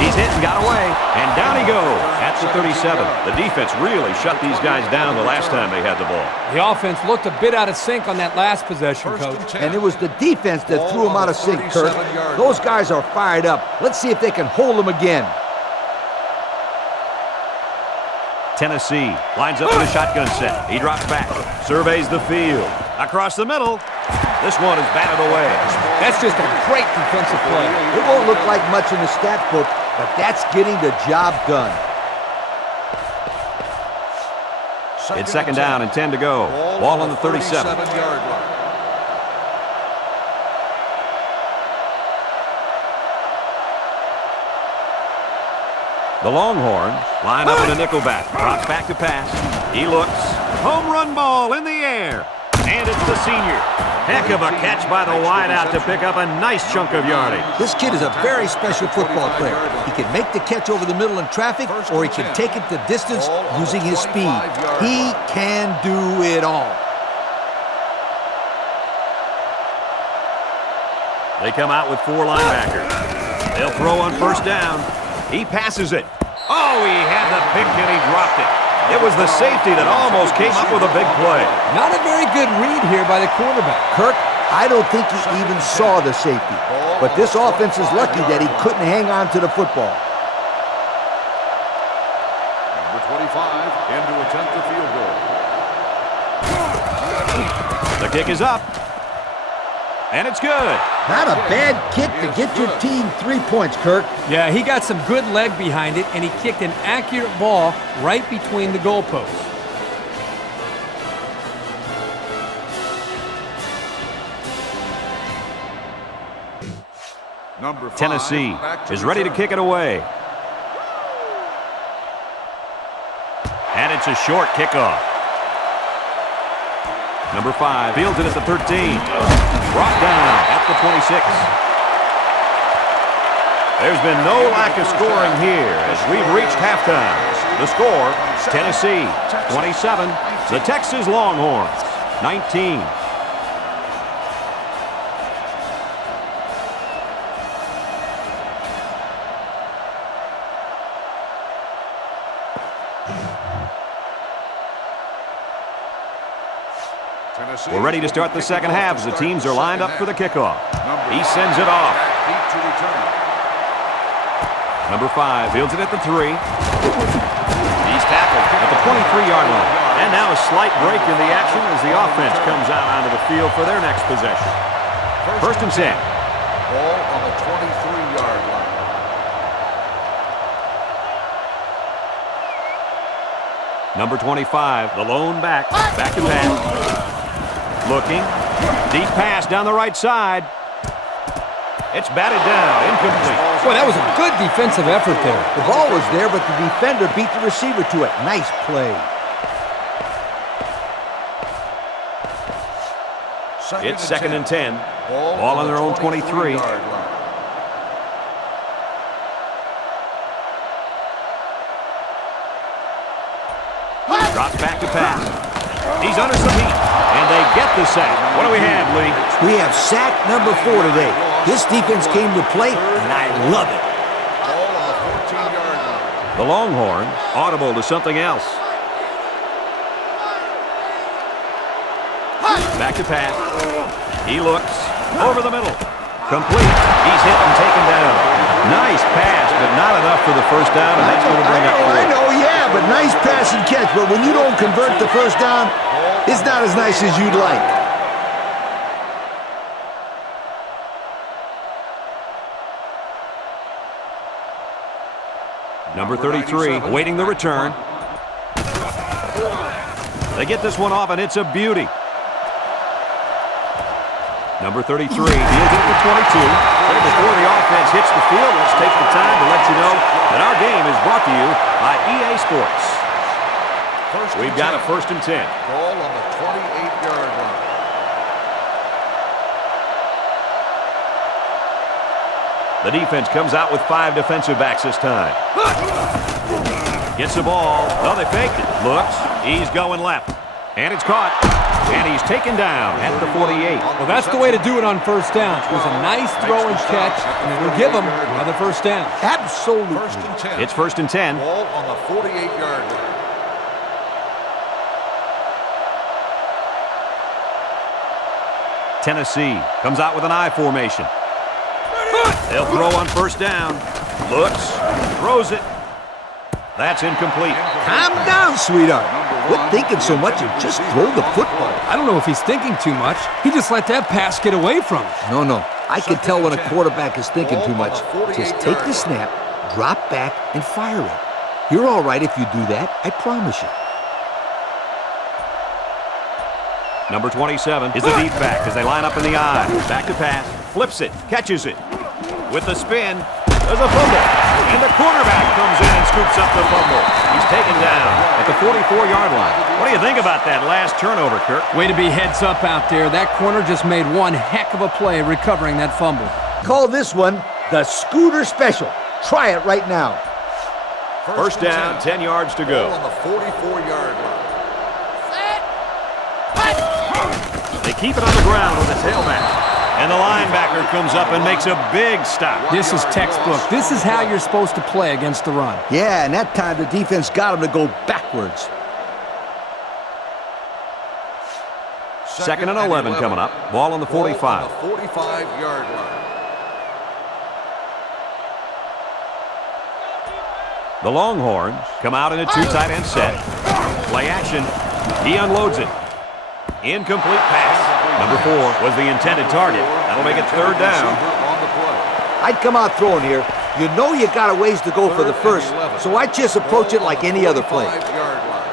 He's hit and got away, and down he goes at the 37. The defense really shut these guys down the last time they had the ball. The offense looked a bit out of sync on that last possession, Coach. And it was the defense that threw him out of sync, Kirk. Those guys are fired up. Let's see if they can hold them again. Tennessee lines up in a shotgun set. He drops back, surveys the field. Across the middle, this one is batted away. That's just a great defensive play. It won't look like much in the stat book, but that's getting the job done. It's second down and 10 to go. Ball on the 37. The Longhorns line up in a nickelback. Drops back to pass. He looks. Home run ball in the air. And it's the senior. Heck of a catch by the wideout to pick up a nice chunk of yardage. This kid is a very special football player. He can make the catch over the middle in traffic, or he can take it the distance using his speed. He can do it all. They come out with four linebackers. They'll throw on first down. He passes it. Oh, he had the pick and he dropped it. It was the safety that almost came up with a big play. Not a very good read here by the quarterback. Kirk, I don't think he even saw the safety. But this offense is lucky that he couldn't hang on to the football. Number 25 in to attempt the field goal. The kick is up. And it's good. Not a bad kick to get your team 3 points, Kirk. Yeah, he got some good leg behind it, and he kicked an accurate ball right between the goalposts. Number 5, Tennessee is ready to kick it away. And it's a short kickoff. Number 5 fields it at the 13. Brought down at the 26. There's been no lack of scoring here as we've reached halftime. The score, Tennessee 27, the Texas Longhorns 19. We're ready to start the second half as the teams are lined up for the kickoff. He sends it off. Number 5 fields it at the 3. He's tackled at the 23-yard line. And now a slight break in the action as the offense comes out onto the field for their next possession. First and 10. Ball on the 23-yard line. Number 25, the lone back to pass. Looking. Deep pass down the right side. It's batted down. Incomplete. Boy, that was a good defensive effort there. The ball was there, but the defender beat the receiver to it. Nice play. It's second and 10. Ball on their own 23. Drops back to pass. He's under some heat, and they get the sack. What do we have, Lee? We have sack number 4 today. This defense came to play, and I love it. Ball on the 14-yard line. The Longhorns audible to something else. Back to pass. He looks over the middle. Complete. He's hit and taken down. Nice pass, but not enough for the first down, and that's going to bring up 4. I know, yeah, but nice pass and catch. But when you don't convert the first down, it's not as nice as you'd like. Number 33, awaiting the return. They get this one off, and it's a beauty. Number 33 deals it to 22. But before the offense hits the field, let's take the time to let you know that our game is brought to you by EA Sports. We've got a first and 10. Ball on the 28-yard line. The defense comes out with 5 defensive backs this time. Gets the ball. Oh, they faked it. Looks. He's going left. And it's caught. And he's taken down at the 48. Well, that's the way to do it on first down. It was a nice throw and catch, and it will give them another first down. Absolutely. First and 10. It's first and 10. Ball on the 48-yard line. Tennessee comes out with an I formation. They'll throw on first down. Looks. Throws it. That's incomplete. Calm down, sweetheart. Quit thinking so much and just throw the football. I don't know if he's thinking too much. He just let that pass get away from him. No. I can tell when a quarterback is thinking too much. Just take the snap, drop back, and fire it. You're all right if you do that, I promise you. Number 27 is the deep back as they line up in the I. Back to pass. Flips it. Catches it. With the spin, there's a fumble. And the quarterback comes in and scoops up the fumble. He's taken down at the 44-yard line. What do you think about that last turnover, Kirk? Way to be heads up out there. That corner just made one heck of a play recovering that fumble. Call this one the Scooter Special. Try it right now. First down, 10 yards to go. Ball on the 44-yard line. They keep it on the ground with the tailback. And the linebacker comes up and makes a big stop. This is textbook. This is how you're supposed to play against the run. Yeah, and that time the defense got him to go backwards. Second and 11 coming up. Ball on the 45. Ball on the 45-yard line. The Longhorns come out in a 2 tight end set. Play action. He unloads it. Incomplete pass. Number 4 was the intended target. That'll make it third down. On the play. I'd come out throwing here. You know you got a ways to go for the first, so I just approach it like any other play. 45-yard line.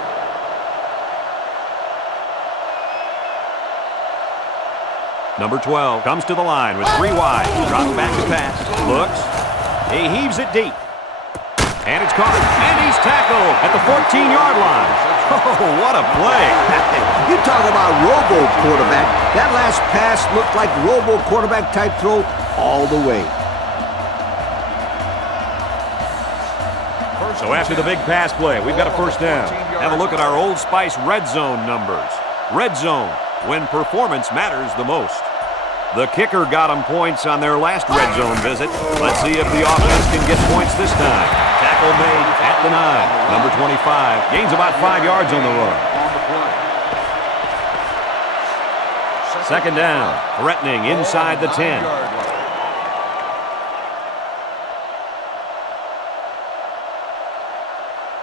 Number 12 comes to the line with 3 wide. Drops back to pass. Looks. He heaves it deep. And it's caught. And he's tackled at the 14-yard line. Oh, what a play. You talk about robo quarterback. That last pass looked like robo quarterback type throw all the way. So after the big pass play, we've got a first down. Have a look at our Old Spice red zone numbers. Red zone, when performance matters the most. The kicker got them points on their last red zone visit. Let's see if the offense can get points this time. Tackle made at the 9. Number 25 gains about 5 yards on the run. Second down, threatening inside the 10.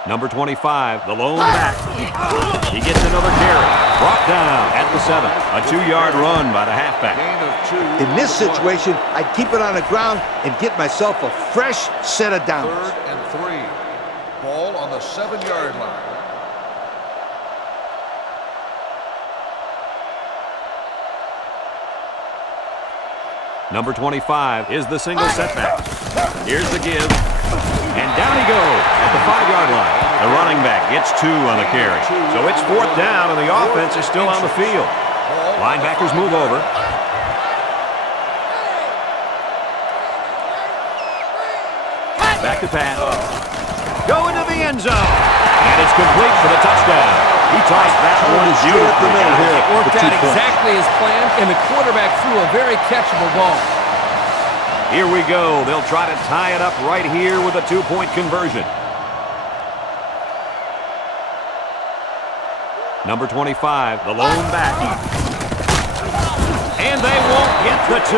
Number 25, the lone back. He gets another carry. Brought down at the 7. A 2-yard run by the halfback. In this situation, I'd keep it on the ground and get myself a fresh set of downs. 3rd and 3. Ball on the 7-yard line. Number 25 is the single setback. Here's the give. And down he goes at the 5-yard line. The running back gets 2 on the carry. So it's 4th down, and the offense is still on the field. Linebackers move over. Back to pass. Go into the end zone. And it's complete for the touchdown. He tossed that one beautifully. It worked out exactly as planned, and the quarterback threw a very catchable ball. Here we go. They'll try to tie it up right here with a 2-point conversion. Number 25, the lone back. And they won't get the 2.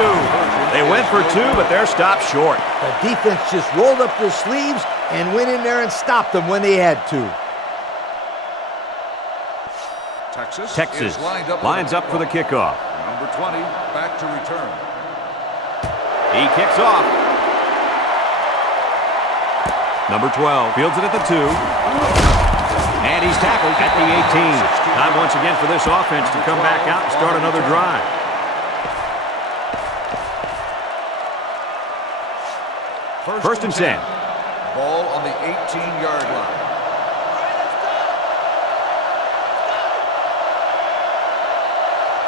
They went for 2, but they're stopped short. The defense just rolled up their sleeves and went in there and stopped them when they had to. Texas lines up for the kickoff. Number 20, back to return. He kicks off. Number 12 fields it at the 2. And he's tackled at the 18. Time once again for this offense to come back out and start another drive. First and 10. Ball on the 18-yard line.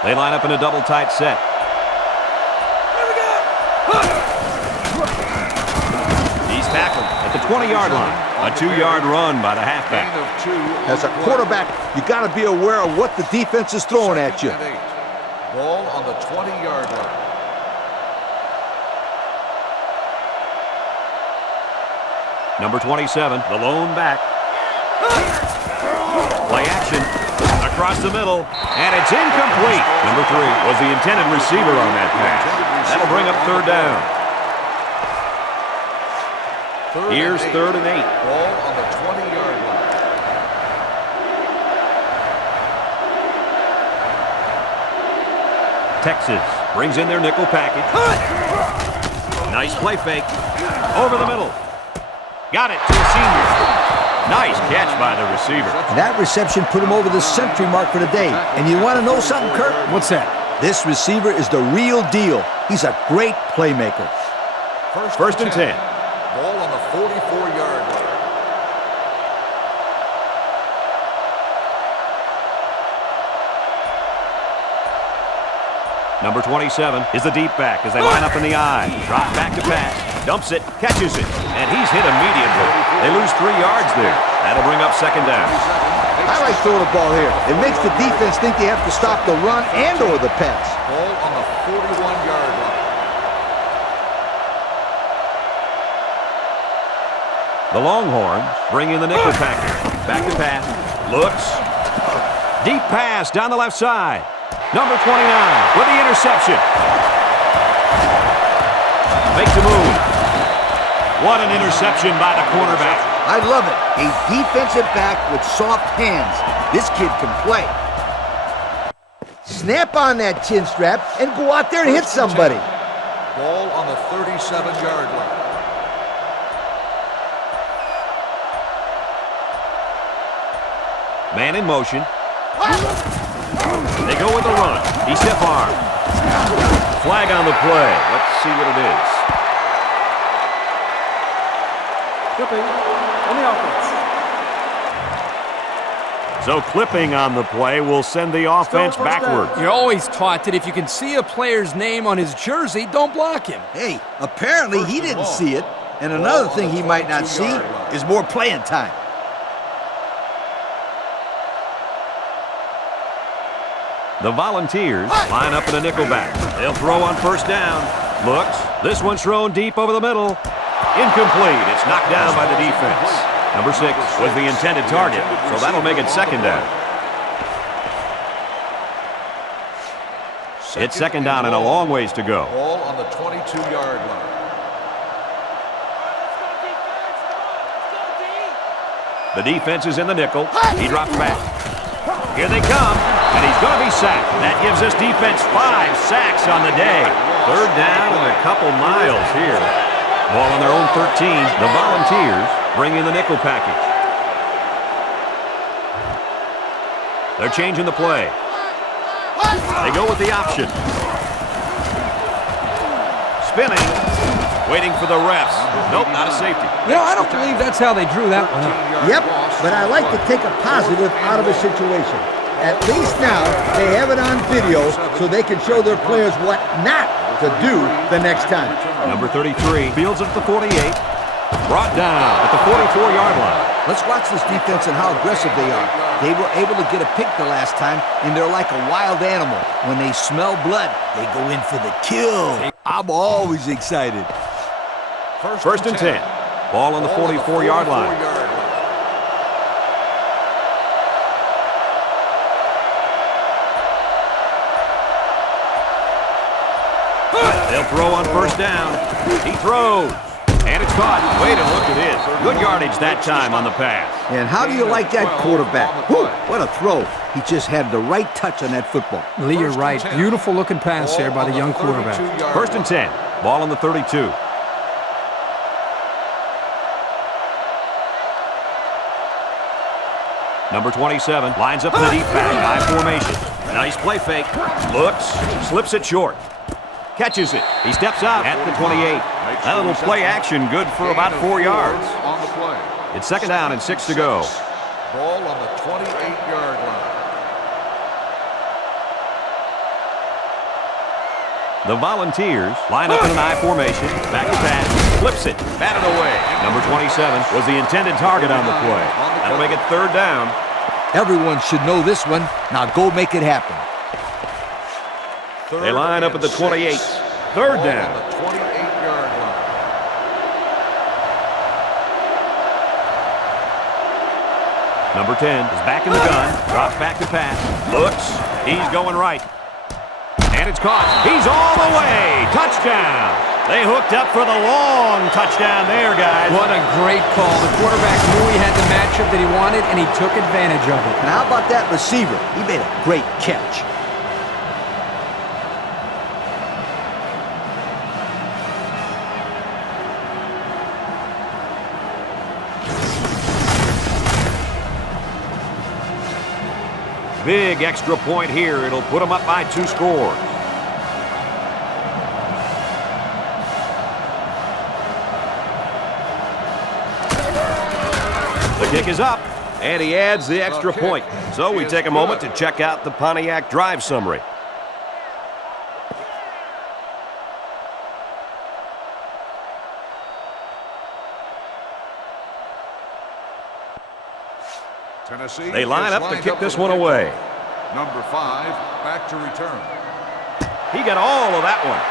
They line up in a double tight set. He's tackled at the 20-yard line. A 2-yard run by the halfback. As a quarterback, you got to be aware of what the defense is throwing at you. Ball on the 20-yard line. Number 27, the lone back. Play action across the middle, and it's incomplete. Number 3 was the intended receiver on that pass. That'll bring up 3rd down. Here's 3rd and 8. Ball on the 20-yard line. Texas brings in their nickel package. Nice play fake. Over the middle. Got it to the senior. Nice catch by the receiver. That reception put him over the century mark for the day. And you want to know something, Kurt? What's that? This receiver is the real deal. He's a great playmaker. First and 10. Ball on the 44-yard line. Number 27 is the deep back as they line up in the I. Drop back to pass. Dumps it. Catches it. And he's hit immediately. They lose 3 yards there. That'll bring up 2nd down. I like throwing the ball here. It makes the defense think they have to stop the run and or the pass. Ball on the 41-yard line. The Longhorns bring in the nickel package. Back to pass. Looks. Deep pass down the left side. Number 29 with the interception. Makes a move. What an interception by the cornerback. I love it. A defensive back with soft hands. This kid can play. Snap on that chin strap and go out there and hit somebody. Ball on the 37-yard line. Man in motion. They go with the run. He stiff arm. Flag on the play. Let's see what it is. Clipping on the offense. So clipping on the play will send the offense backward. You're always taught that if you can see a player's name on his jersey, don't block him. Hey, apparently he didn't see it. And another thing he might not see is more playing time. The Volunteers line up in a nickelback. They'll throw on first down. Looks. This one's thrown deep over the middle. Incomplete. It's knocked down by the defense. Number 6 was the intended target, so that'll make it second down. It's second down and a long ways to go. Ball on the 22-yard line. The defense is in the nickel. He drops back. Here they come, and he's going to be sacked. That gives this defense 5 sacks on the day. Third down and a couple miles here. Ball on their own 13. The Volunteers bring in the nickel package. They're changing the play. They go with the option. Spinning. Waiting for the refs. Nope, not a safety. You know, I don't believe that's how they drew that one up. Yep, but I like to take a positive out of a situation. At least now they have it on video so they can show their players what not to do the next time. Number 33 fields it at the 48. Brought down at the 44-yard line. Let's watch this defense and how aggressive they are. They were able to get a pick the last time, and they're like a wild animal. When they smell blood, they go in for the kill. I'm always excited. First and 10. Ball on the 44-yard line. They'll throw on first down. He throws. And it's caught. Way to look at it. Good yardage that time on the pass. And how do you like that quarterback? Whew, what a throw. He just had the right touch on that football. Lee, you're right. Beautiful looking pass there by the young quarterback. First and 10. Ball on the 32. Number 27 lines up in the deep back, I formation. Nice play fake. Looks, slips it short. Catches it. He steps out at the 28. That little play action good for about 4 yards. On the play. It's second down and 6 to go. Ball on the 28-yard line. The Volunteers line up in an I formation. Back to pass. Flips it. Batted away. Number 27 was the intended target on the play. That'll make it third down. Everyone should know this one. Now go make it happen. They line up at the 28. Third down. On the 28-yard line. Number 10 is back in the gun. Drops back to pass. Looks. He's going right. And it's caught. He's all the way. Touchdown. They hooked up for the long touchdown there, guys. What a great call. The quarterback knew he had the matchup that he wanted, and he took advantage of it. And how about that receiver? He made a great catch. Big extra point here. It'll put them up by 2 scores. The kick is up, and he adds the extra point. So we take a moment to check out the Pontiac drive summary. Tennessee They line is up to lined kick for this the one kickoff. away. Number 5, back to return. He got all of that one.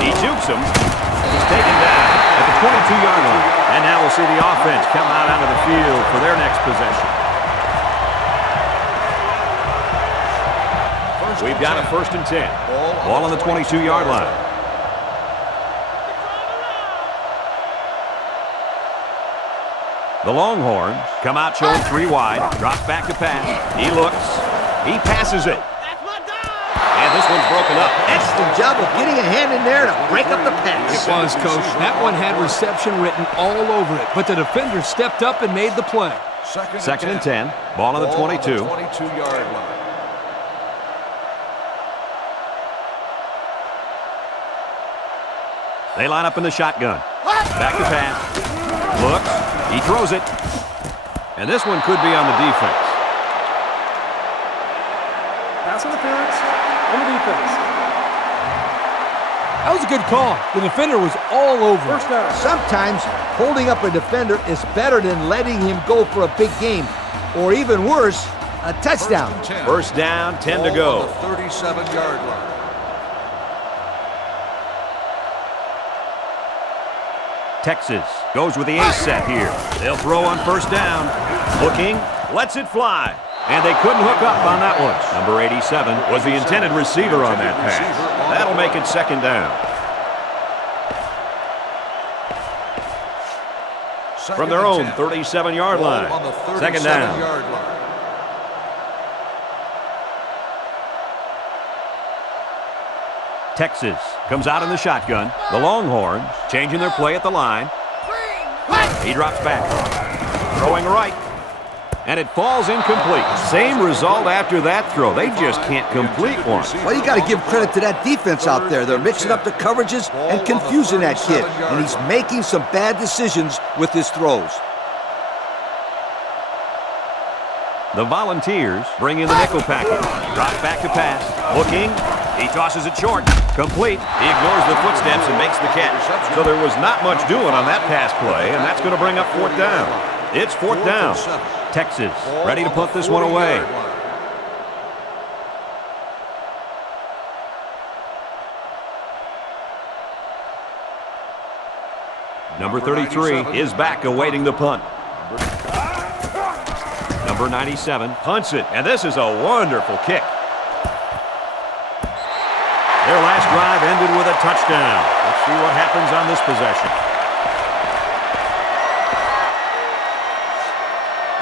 He jukes him. He's taken down at the 22-yard line. And now we'll see the offense come out onto the field for their next possession. We've got a first and 10. Ball on the 22-yard line. The Longhorns come out showing 3 wide. Drops back to pass. He looks. He passes it. And this one's broken up. Excellent job of getting a hand in there to break up the pass. It was, Coach. That one had reception written all over it, but the defender stepped up and made the play. Second and 10. Ball on the 22. 22-yard line. They line up in the shotgun. Back to pass. Looks. He throws it. And this one could be on the defense. Pass interference on the defense. That was a good call. The defender was all over. First down. Sometimes holding up a defender is better than letting him go for a big game. Or even worse, a touchdown. First down, 10 to go. On the 37-yard line. Texas goes with the ace set here. They'll throw on first down. Looking, lets it fly. And they couldn't hook up on that one. Number 87 was the intended receiver on that pass. That'll make it second down. From their own 37-yard line. Second down. Texas comes out in the shotgun. The Longhorns changing their play at the line. He drops back. Throwing right. And it falls incomplete. Same result after that throw. They just can't complete one. Well, you got to give credit to that defense out there. They're mixing up the coverages and confusing that kid. And he's making some bad decisions with his throws. The Volunteers bring in the nickel package. Drops back to pass. Looking. He tosses it short. Complete. He ignores the footsteps and makes the catch. So there was not much doing on that pass play, and that's going to bring up fourth down. It's fourth down. Texas ready to put this one away. Number 33 is back awaiting the punt. Number 97 punts it, and this is a wonderful kick. Their last drive ended with a touchdown. Let's see what happens on this possession.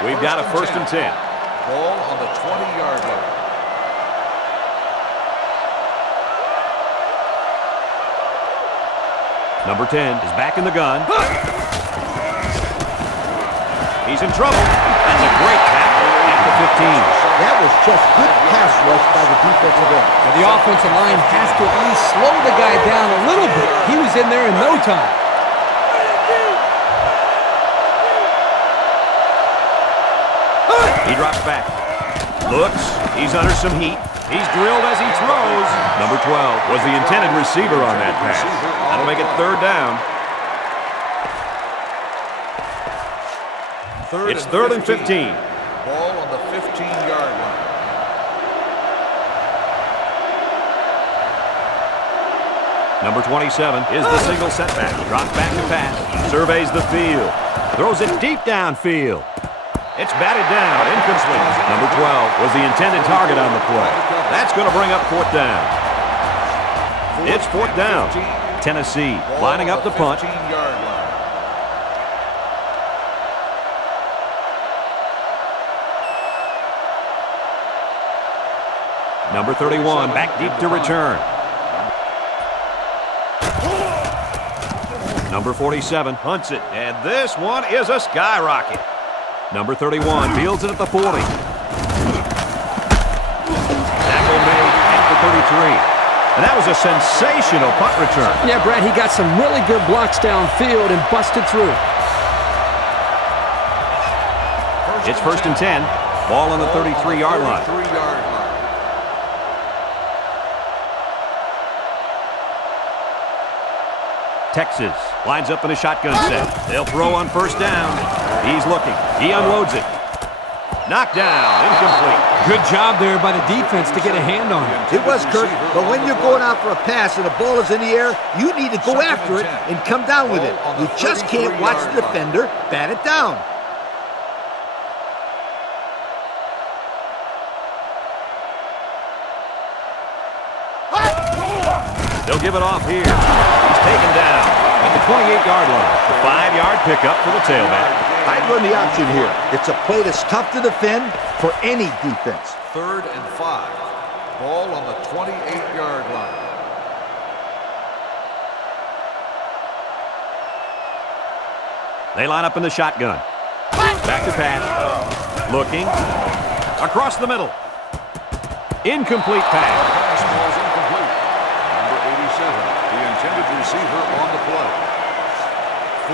We've got a first and 10. Ball on the 20-yard line. Number 10 is back in the gun. He's in trouble. That's a great tackle at the 15. That was just good pass rush by the defensive end. Now, the offensive line has to at least slow the guy down a little bit. He was in there in no time. He drops back. Looks. He's under some heat. He's drilled as he throws. Number 12 was the intended receiver on that pass. That'll make it third down. It's third and 15. Ball on the 15-yard line. Number 27 is the single setback. Drops back to pass. Surveys the field. Throws it deep downfield. It's batted down, incomplete. Number 12 was the intended target on the play. That's going to bring up fourth down. It's fourth down. Tennessee lining up the punt. 15-yard line. Number 31 back deep to return. Number 47 hunts it, and this one is a skyrocket. Number 31 fields it at the 40. Tackle made at the 33. And that was a sensational punt return. Yeah, Brad, he got some really good blocks downfield and busted through. It's first and 10. Ball on the 33-yard line. 33-yard line. Texas lines up in a shotgun set. They'll throw on first down. He's looking. He unloads it. Knocked down. Incomplete. Good job there by the defense to get a hand on it. It was, Kirk, but when you're going out for a pass and the ball is in the air, you need to go after it and come down with it. You just can't watch the defender bat it down. They'll give it off here. He's taken down at the 28-yard line. The 5-yard pickup for the tailback. I'd run the option here. It's a play that's tough to defend for any defense. 3rd and 5. Ball on the 28-yard line. They line up in the shotgun. Back to pass. Looking. Across the middle. Incomplete pass. Pass ball's incomplete. Number 87, the intended receiver on the play.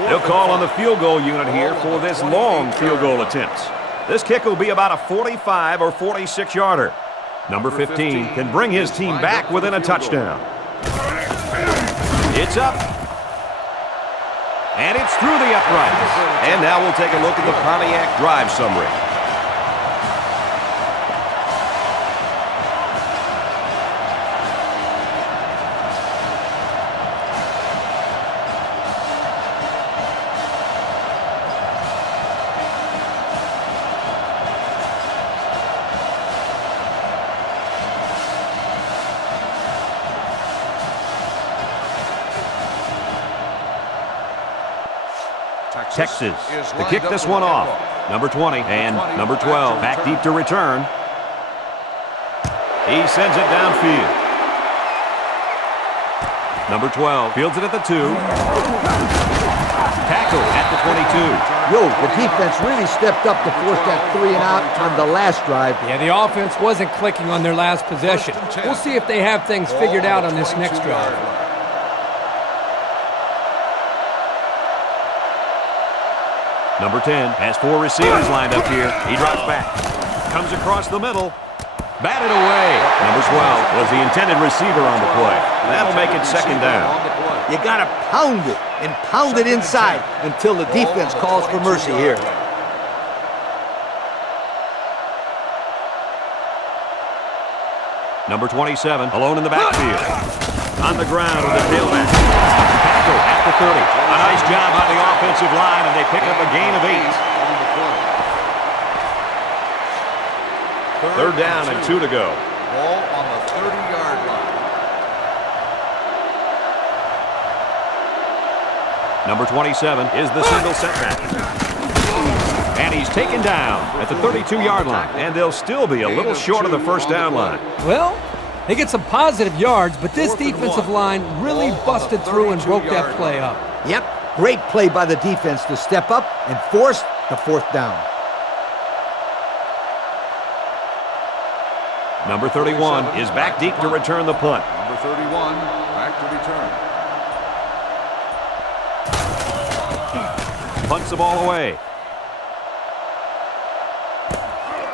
They'll call on the field goal unit here for this long field goal attempt. This kick will be about a 45 or 46-yarder. Number 15 can bring his team back within a touchdown. It's up. And it's through the uprights. And now we'll take a look at the Pontiac drive summary. Texas to kick this one off. Number 20 and number 12 back deep to return. He sends it downfield. Number 12 fields it at the 2. Tackle at the 22. Yo, the defense really stepped up to force that 3 and out on the last drive. Yeah, the offense wasn't clicking on their last possession. We'll see if they have things figured out on this next drive. Number 10 has 4 receivers lined up here. He drops back. Comes across the middle. Batted away. Number 12 was the intended receiver on the play. That'll make it 2nd down. You got to pound it and pound it inside until the defense calls for mercy here. Number 27 alone in the backfield. On the ground with the tailback. Tackle at the 30. A nice job on the offensive line, and they pick up a gain of 8. 3rd down and 2 to go. Ball on the 30-yard line. Number 27 is the single setback. And he's taken down at the 32-yard line. And they'll still be a little short of the 1st down line. Well, they get some positive yards, but this defensive line really busted through and broke that play up. Yep, great play by the defense to step up and force the 4th down. Number 31 is back deep to return the punt. Number 31, back to return. Punts the ball away.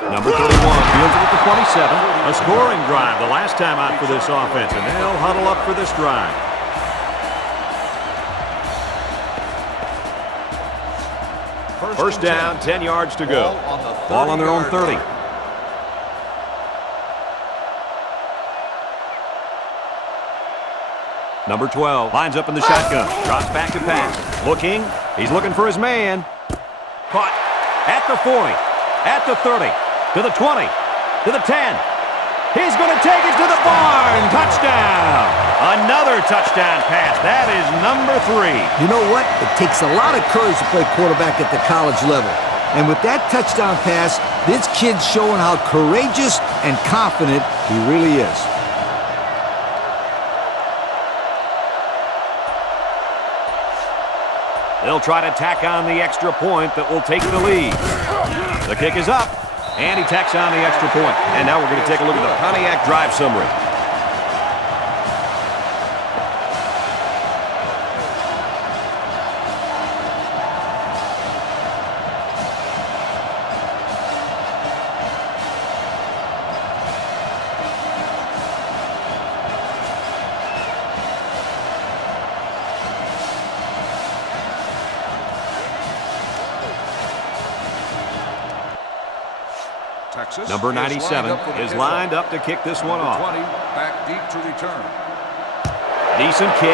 Number 31 fields it at the 27. A scoring drive the last time out for this offense, and they'll huddle up for this drive. First down, 10 yards to go. Ball on their own 30. Number 12 lines up in the shotgun. Drops back to pass. Looking. He's looking for his man. Caught at the 40. At the 30. To the 20. To the 10. He's going to take it to the barn. Touchdown. Another touchdown pass. That is number 3. You know what? It takes a lot of courage to play quarterback at the college level. And with that touchdown pass, this kid's showing how courageous and confident he really is. They'll try to tack on the extra point that will take the lead. The kick is up, and he tacks on the extra point. And now we're going to take a look at the Pontiac drive summary. Texas Number 97 is lined up to kick this one off. 20, back deep to return. Decent kick.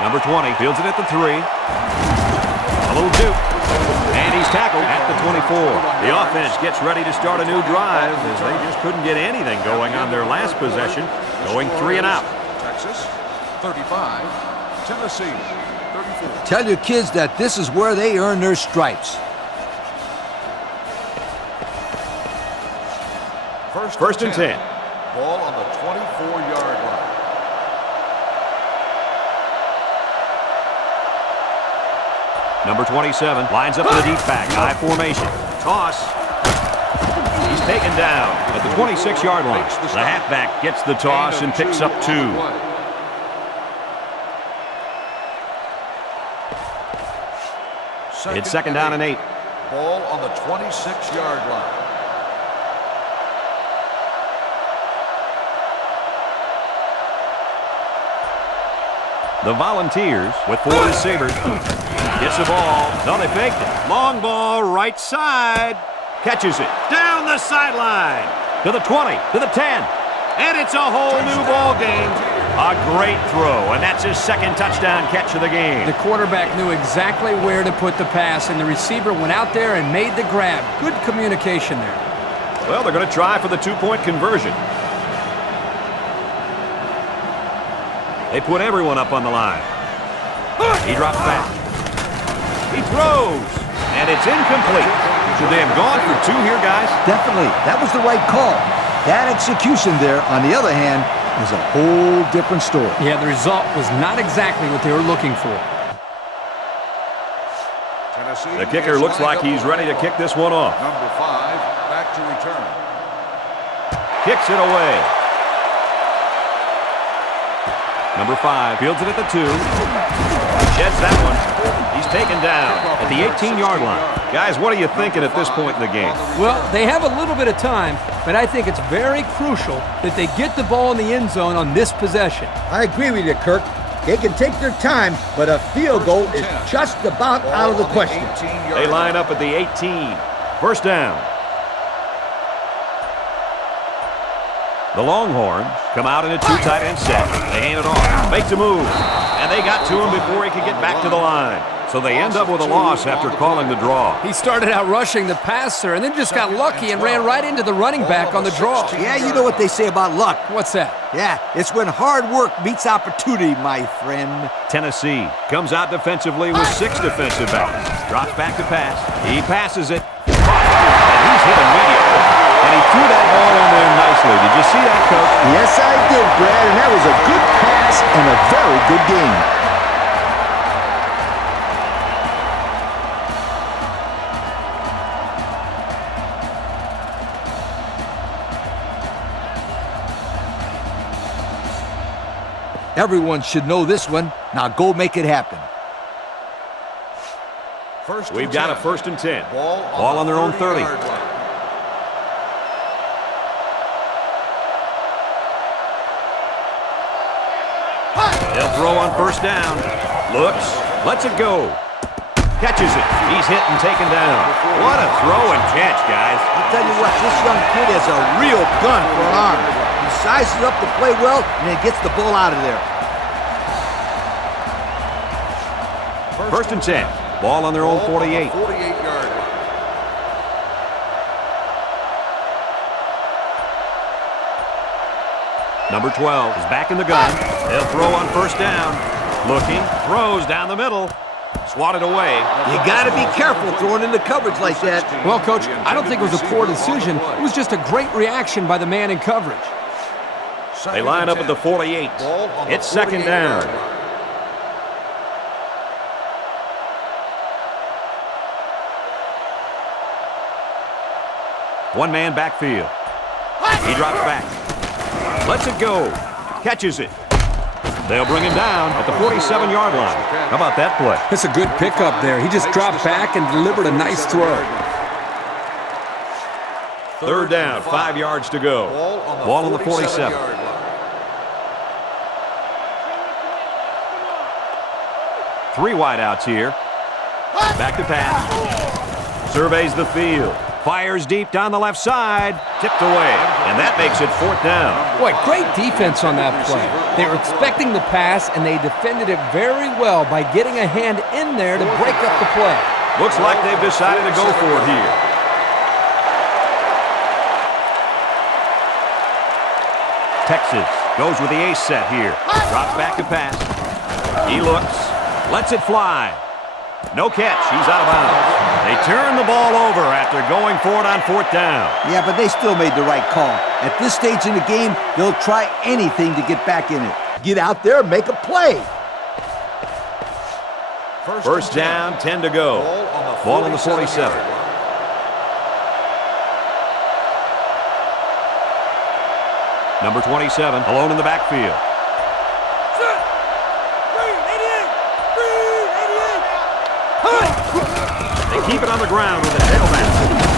Number 20 fields it at the 3. A little juke. And he's tackled at the 24. The offense gets ready to start a new drive as they just couldn't get anything going on their last possession, going 3 and out. Texas, 35, Tennessee. 34. Tell your kids that this is where they earn their stripes. First and 10. Ball on the 24-yard line. Number 27 lines up in the deep back, high formation. Toss. He's taken down at the 26-yard line. The halfback gets the toss and picks up 2. It's second down and 8. Ball on the 26-yard line. The Volunteers with 4 receivers. Gets the ball. No, they faked it. Long ball, right side. Catches it. Down the sideline. To the 20, to the 10. And it's a whole new ball game. A great throw, and that's his second touchdown catch of the game. The quarterback knew exactly where to put the pass, and the receiver went out there and made the grab. Good communication there. Well, they're going to try for the 2-point conversion. They put everyone up on the line. He drops back. He throws, and it's incomplete. Should they have gone for 2 here, guys? Definitely. That was the right call. That execution there, on the other hand, is a whole different story. Yeah, the result was not exactly what they were looking for. The kicker looks like he's ready to kick this one off. Number 5, back to return. Kicks it away. Number 5 fields it at the 2. Sheds that one. He's taken down at the 18-yard line. Guys, what are you thinking at this point in the game? Well, they have a little bit of time, but I think it's very crucial that they get the ball in the end zone on this possession. I agree with you, Kirk. They can take their time, but a field goal is just about out of the question. They line up at the 18. First down. The Longhorns come out in a 2 tight end set. They hand it off. Makes a move. And they got to him before he could get back to the line. So they end up with a loss after calling the draw. He started out rushing the passer and then just got lucky and ran right into the running back on the draw. Yeah, you know what they say about luck. What's that? Yeah, it's when hard work meets opportunity, my friend. Tennessee comes out defensively with 6 defensive backs. Drops back to pass. He passes it. And he's hit immediately. And he threw that ball in there nicely. Did you see that, Coach? Yes, I did, Brad, and that was a good pass and a very good game. Everyone should know this one. Now go make it happen. We've got a first and 10. Ball on their own 30. They'll throw on first down. Looks, lets it go. Catches it. He's hit and taken down. What a throw and catch, guys. I'll tell you what, this young kid has a real gun for an arm. He sizes up to play well and then gets the ball out of there. First and 10. Ball on their own 48. 48-yard. Number 12 is back in the gun. They'll throw on first down. Looking, throws down the middle. Swatted away. You got to be careful throwing into coverage like that. Well, Coach, I don't think it was a poor decision. It was just a great reaction by the man in coverage. They line up at the 48. It's second down. One-man backfield. He drops back. Lets it go. Catches it. They'll bring him down at the 47-yard line. How about that play? That's a good pickup there. He just dropped back and delivered a nice throw. Third down, 5 yards to go. Ball on the 47. Three wideouts here. Back to pass. Surveys the field. Fires deep down the left side. Tipped away. And that makes it fourth down. Boy, great defense on that play. They were expecting the pass, and they defended it very well by getting a hand in there to break up the play. Looks like they've decided to go for it here. Texas goes with the ace set here. Drops back to pass. He looks. Lets it fly. No catch. He's out of bounds. They turn the ball over after going for it on 4th down. Yeah, but they still made the right call. At this stage in the game, they'll try anything to get back in it. Get out there and make a play. First down, 10 to go. Ball on the 47. Number 27, alone in the backfield. They keep it on the ground with a tailback.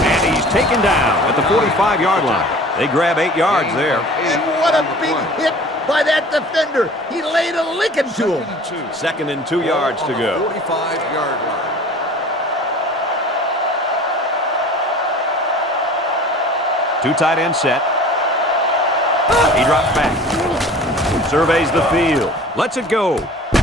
And he's taken down at the 45-yard line. They grab 8 yards there. And what a big hit by that defender. He laid a licking to him. 2nd and 2 yards to go. 45-yard line. Two tight end set. He drops back. Surveys the field. Lets it go.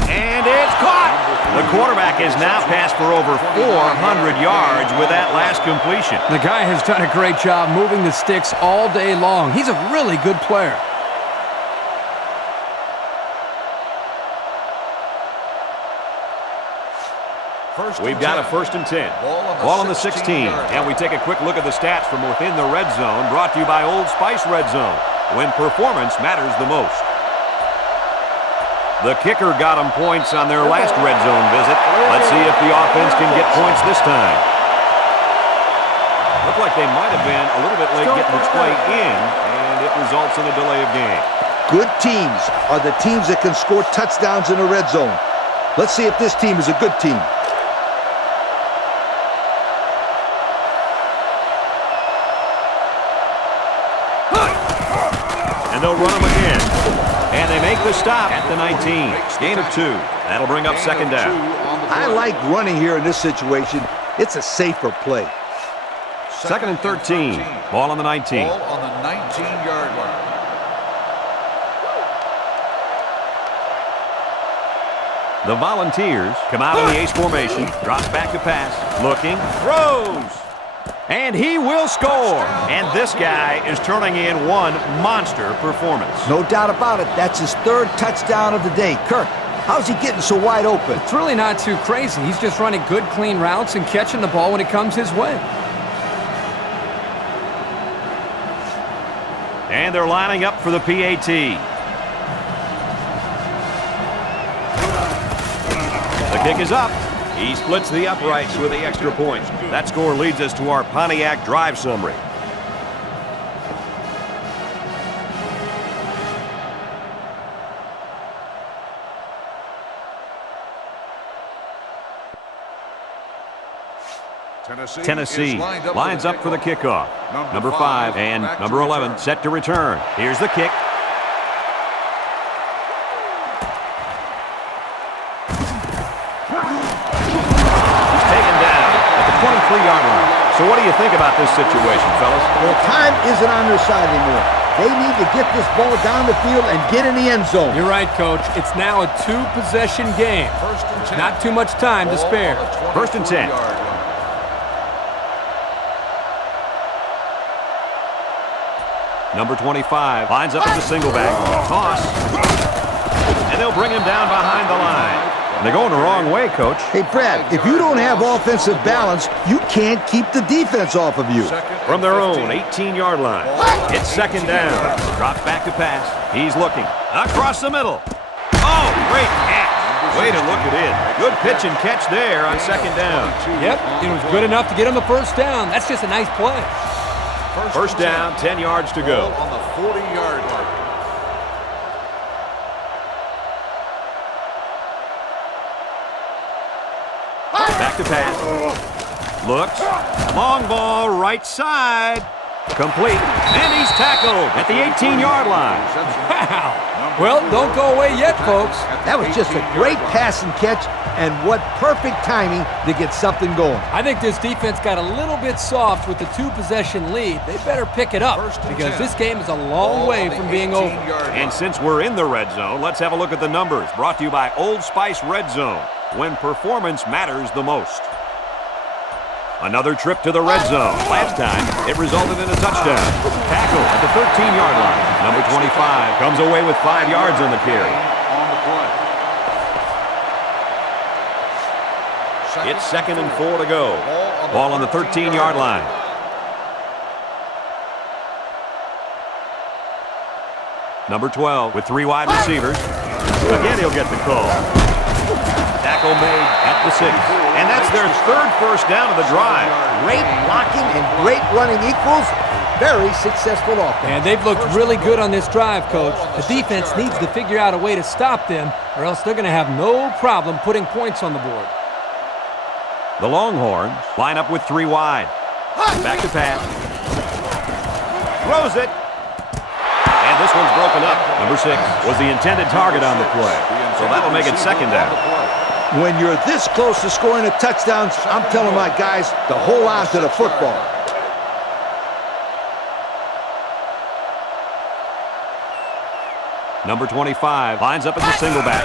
And it's caught. The quarterback has now passed for over 400 yards with that last completion. The guy has done a great job moving the sticks all day long. He's a really good player. We've got a 1st and 10. Ball on the 16. And we take a quick look at the stats from within the red zone, brought to you by Old Spice Red Zone, when performance matters the most. The kicker got them points on their last red zone visit. Let's see if the offense can get points this time. Looked like they might have been a little bit late getting the play in, and it results in a delay of game. Good teams are the teams that can score touchdowns in the red zone. Let's see if this team is a good team. And they'll run them again. And they make the stop at the 19. Gain of 2. That'll bring up 2nd down. I like running here in this situation. It's a safer play. 2nd and 13. Ball on the 19. Ball on the 19-yard line. The Volunteers come out in the ace formation. Drops back to pass. Looking. Throws. And he will score. And this guy is turning in one monster performance. No doubt about it. That's his 3rd touchdown of the day. Kirk, how's he getting so wide open? It's really not too crazy. He's just running good, clean routes and catching the ball when it comes his way. And they're lining up for the PAT. The kick is up. He splits the uprights with the extra point. That score leads us to our Pontiac drive summary. Tennessee lines up for the kickoff. Number 5 and number 11 set to return. Here's the kick. He's taken down at the 23-yard line. So what do you think about this situation, fellas? Well, time isn't on their side anymore. They need to get this ball down the field and get in the end zone. You're right, Coach. It's now a 2-possession game. Not too much time to spare. 1st and 10. Number 25 lines up as a single back. Toss. And they'll bring him down behind the line. They're going the wrong way, Coach. Hey, Brad, if you don't have offensive balance, you can't keep the defense off of you. From their own 18-yard line. It's 2nd down. Drops back to pass. He's looking. Across the middle. Oh, great catch. Way to look it in. Good pitch and catch there on 2nd down. Yep, it was good enough to get him the 1st down. That's just a nice play. 1st down, 10 yards to go. On the 40-yard line. Back to pass. Looks. Long ball, right side. Complete. And he's tackled at the 18-yard line. Wow. Well, don't go away yet, folks. That was just a great pass and catch, and what perfect timing to get something going. I think this defense got a little bit soft with the 2-possession lead. They better pick it up because this game is a long way from being over. And since we're in the red zone, let's have a look at the numbers. Brought to you by Old Spice Red Zone, when performance matters the most. Another trip to the red zone. Last time, it resulted in a touchdown. Tackle at the 13-yard line. Number 25 comes away with 5 yards on the carry. On the play. It's 2nd and 4 to go. Ball on the 13-yard line. Number 12 with 3 wide receivers. Again, he'll get the call. Tackle made at the 6. And that's their 3rd first down of the drive. Great blocking and great running equals very successful offense. And they've looked really good on this drive, Coach. The defense needs to figure out a way to stop them, or else they're going to have no problem putting points on the board. The Longhorns line up with 3 wide. Back to pass. Throws it. And this one's broken up. Number 6 was the intended target on the play. So that'll make it 2nd down. When you're this close to scoring a touchdown, I'm telling my guys to hold on to the football. Number 25 lines up as a single back.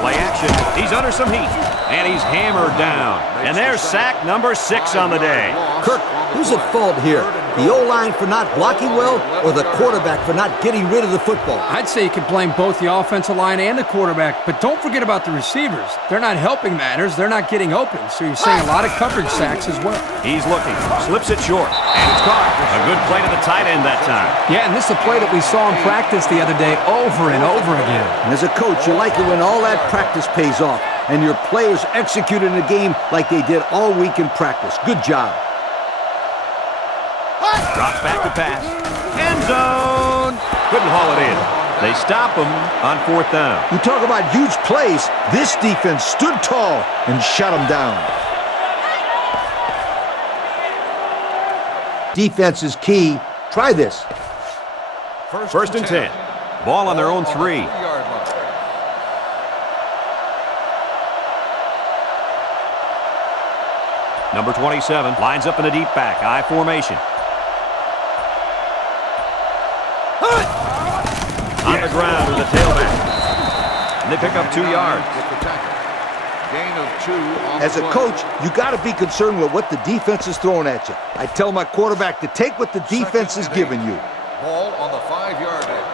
Play action. He's under some heat. And he's hammered down. And there's sack number 6 on the day. Kirk, who's at fault here? The O-line for not blocking well, or the quarterback for not getting rid of the football? I'd say you can blame both the offensive line and the quarterback, but don't forget about the receivers. They're not helping matters. They're not getting open, so you're seeing a lot of coverage sacks as well. He's looking. Slips it short. And it's caught. A good play to the tight end that time. Yeah, and this is a play that we saw in practice the other day over and over again. And as a coach, you like it when all that practice pays off, and your players execute in the game like they did all week in practice. Good job. Drops back to pass. End zone. Couldn't haul it in. They stop him on 4th down. You talk about huge plays. This defense stood tall and shut them down. Defense is key. Try this. First and 10. Ball on their own 3. Number 27 lines up in a deep back, I formation. On the ground with the tailback. And they pick up 2 yards. Gain of 2 on As a coach, you got to be concerned with what the defense is throwing at you. I tell my quarterback to take what the defense is giving you. Ball on the 5-yard line.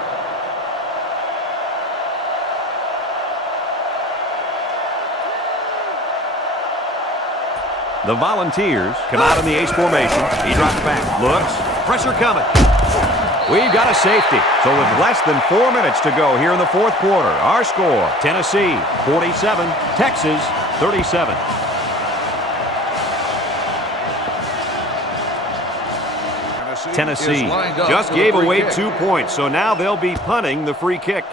The Volunteers come out in the ace formation. He drops back, looks, pressure coming. We've got a safety. So with less than 4 minutes to go here in the 4th quarter, our score, Tennessee 47, Texas 37. Tennessee just gave away 2 points, so now they'll be punting the free kick.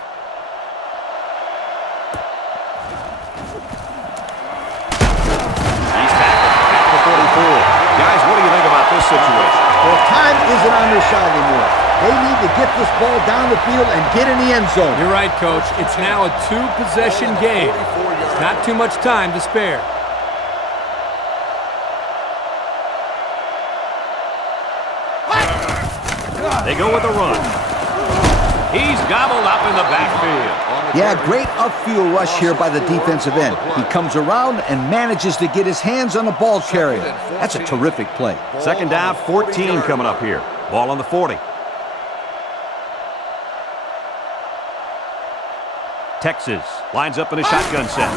He's tackled at the 44. Guys, what do you think about this situation? Well, time isn't on their side anymore. They need to get this ball down the field and get in the end zone. You're right, Coach. It's now a 2-possession game. There's not too much time to spare. They go with a run. He's gobbled up in the backfield. Yeah, great upfield rush here by the defensive end. He comes around and manages to get his hands on the ball carrier. That's a terrific play. 2nd down, 14 coming up here. Ball on the 40. Texas lines up in a shotgun set.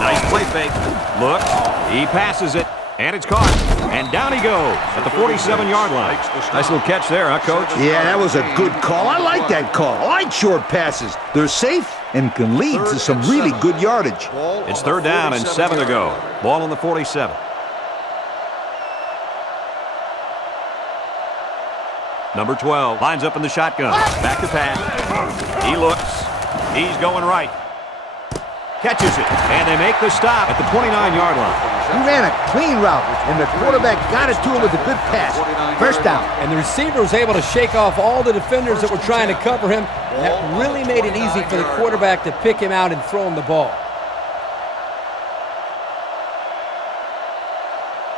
Nice play fake. Looks. He passes it. And it's caught. And down he goes at the 47-yard line. Nice little catch there, huh, Coach? Yeah, that was a good call. I like that call. I like short passes. They're safe and can lead to some really good yardage. It's 3rd down and 7 to go. Ball on the 47. Number 12 lines up in the shotgun. Back to pass. He looks. He's going right. Catches it. And they make the stop at the 29-yard line. He ran a clean route, and the quarterback got it to him with a good pass. First down. And the receiver was able to shake off all the defenders that were trying to cover him. That really made it easy for the quarterback to pick him out and throw him the ball.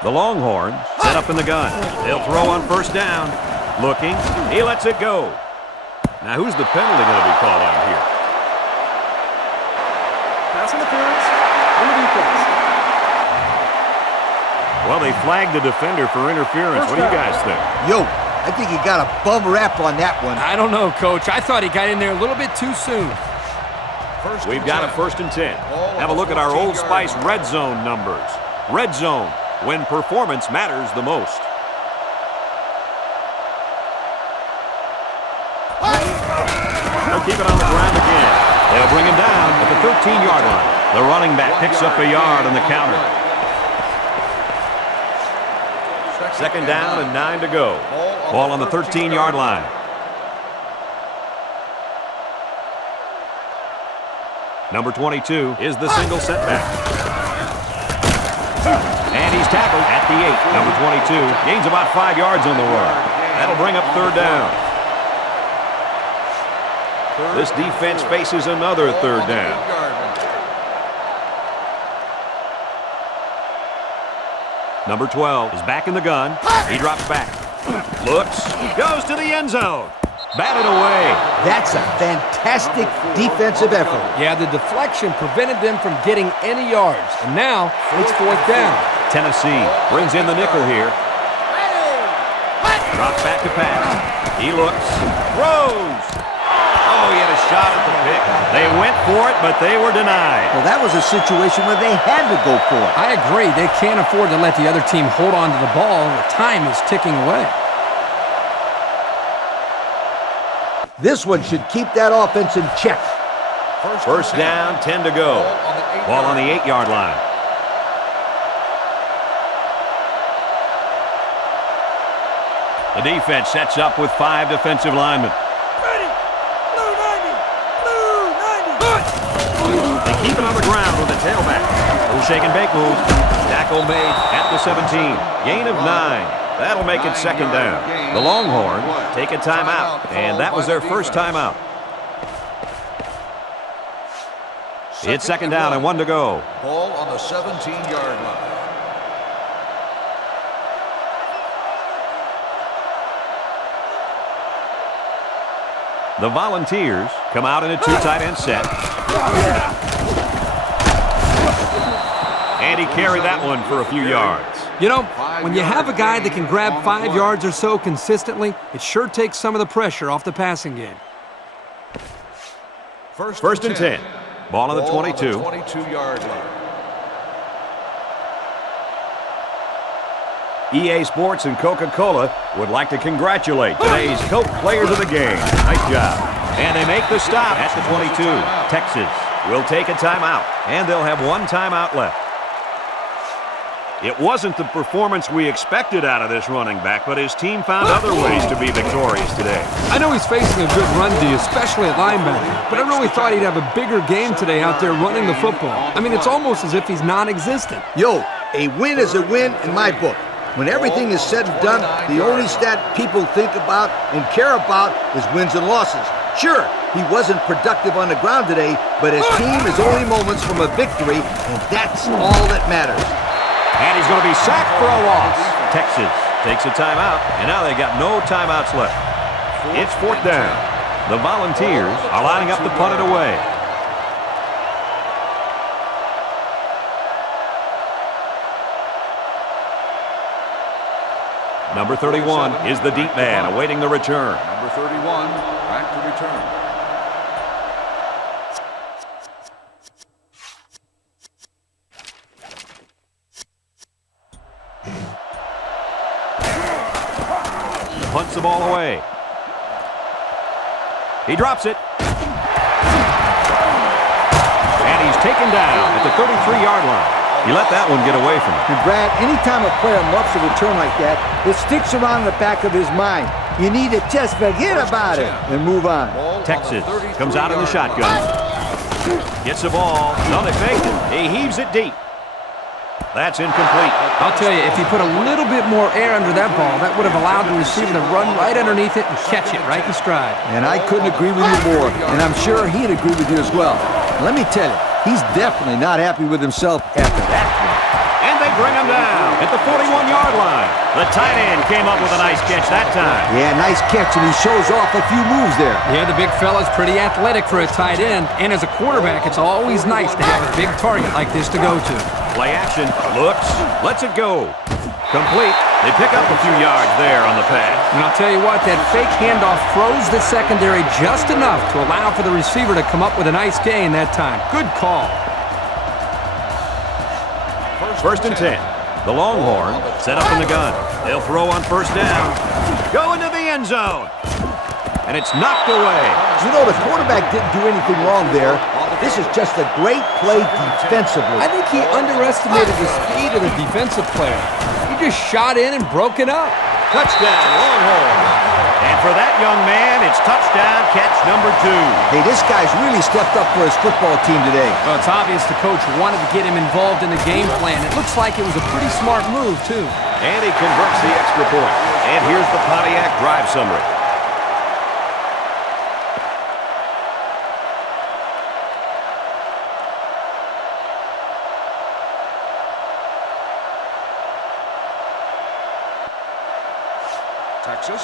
The Longhorns set up in the gun. They'll throw on 1st down. Looking. He lets it go. Now, who's the penalty going to be called on here? Pass interference on the defense. Well, they flagged the defender for interference. What do you guys think? Yo, I think he got a bum rap on that one. I don't know, Coach. I thought he got in there a little bit too soon. We've got a 1st and 10. Have a look at our Old Spice red zone numbers. Red zone, when performance matters the most. They'll keep it on the ground again. They'll bring him down at the 13-yard line. The running back picks up a yard on the counter. 2nd down and 9 to go. Ball on the 13-yard line. Number 22 is the single setback. And he's tackled at the 8. Number 22 gains about 5 yards on the run. That'll bring up 3rd down. This defense faces another 3rd down. Number 12 is back in the gun. He drops back. Looks. Goes to the end zone. Batted away. That's a fantastic defensive effort. Yeah, the deflection prevented them from getting any yards. And now it's 4th down. Tennessee brings in the nickel here. Drops back to pass. He looks. Throws. Oh, he had a shot at the pick. They went for it, but they were denied. Well, that was a situation where they had to go for it. I agree. They can't afford to let the other team hold on to the ball. The time is ticking away. This one should keep that offense in check. 1st down, 10 to go. Ball on the 8-yard line. The defense sets up with 5 defensive linemen. They keep it on the ground with the tailback. Little shake and bake move. Tackle made at the 17. Gain of 9. That'll make it 2nd down. The Longhorns take a timeout, and that was their first timeout. It's 2nd down and 1 to go. Ball on the 17-yard line. The Volunteers come out in a 2 tight end set. And he carried that one for a few yards. You know, when you have a guy that can grab 5 yards or so consistently, it sure takes some of the pressure off the passing game. 1st and 10. Ball on the 22. 22-yard line. EA Sports and Coca-Cola would like to congratulate today's Coke players of the game. Nice job. And they make the stop at the 22. Texas will take a timeout, and they'll have 1 timeout left. It wasn't the performance we expected out of this running back, but his team found other ways to be victorious today. I know he's facing a good run D, especially at linebacker, but I really thought he'd have a bigger game today out there running the football. I mean, it's almost as if he's non-existent. Yo, a win is a win in my book. When everything is said and done, the only stat people think about and care about is wins and losses. Sure, he wasn't productive on the ground today, but his team is only moments from a victory, and that's all that matters. And he's going to be sacked for a loss. Texas takes a timeout, and now they've got no timeouts left. It's 4th down. The Volunteers are lining up to punt it away. Number 31 is the deep man awaiting the return. Number 31, back to return. Punts the ball away. He drops it. And he's taken down at the 33-yard line. He let that one get away from him. And Brad, anytime a player muffs a return like that, it sticks around the back of his mind. You need to just forget about it and move on. Texas comes out in the shotgun. Gets the ball. No, they faked it. He heaves it deep. That's incomplete. I'll tell you, if he put a little bit more air under that ball, that would have allowed the receiver to run right underneath it and catch it right in stride. And I couldn't agree with you more, and I'm sure he'd agree with you as well. Let me tell you, he's definitely not happy with himself after that play. And they bring him down at the 41-yard line. The tight end came up with a nice catch that time. Yeah, nice catch, and he shows off a few moves there. Yeah, the big fella's pretty athletic for a tight end, and as a quarterback, it's always nice to have a big target like this to go to. Play action, looks, lets it go. Complete. They pick up a few yards there on the pass. And I'll tell you what, that fake handoff froze the secondary just enough to allow for the receiver to come up with a nice gain that time. Good call. First and 10. The Longhorn set up in the gun. They'll throw on first down. Go into the end zone. And it's knocked away. You know, the quarterback didn't do anything wrong there. This is just a great play defensively. I think he underestimated the speed of the defensive player. He just shot in and broke it up. Touchdown, Longhorn. And for that young man, it's touchdown catch number 2. Hey, this guy's really stepped up for his football team today. Well, it's obvious the coach wanted to get him involved in the game plan. It looks like it was a pretty smart move, too. And he converts the extra point. And here's the Pontiac drive summary.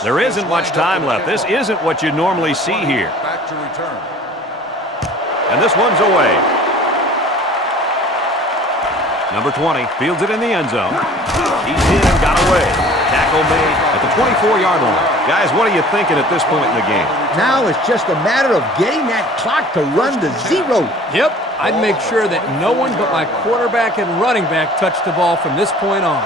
There isn't much time left. This isn't what you normally see here. Back to return. And this one's away. Number 20 fields it in the end zone. He's in and got away. Tackle made at the 24-yard line. Guys, what are you thinking at this point in the game? Now it's just a matter of getting that clock to run to 0. Yep, I'd make sure that no one but my quarterback and running back touch the ball from this point on.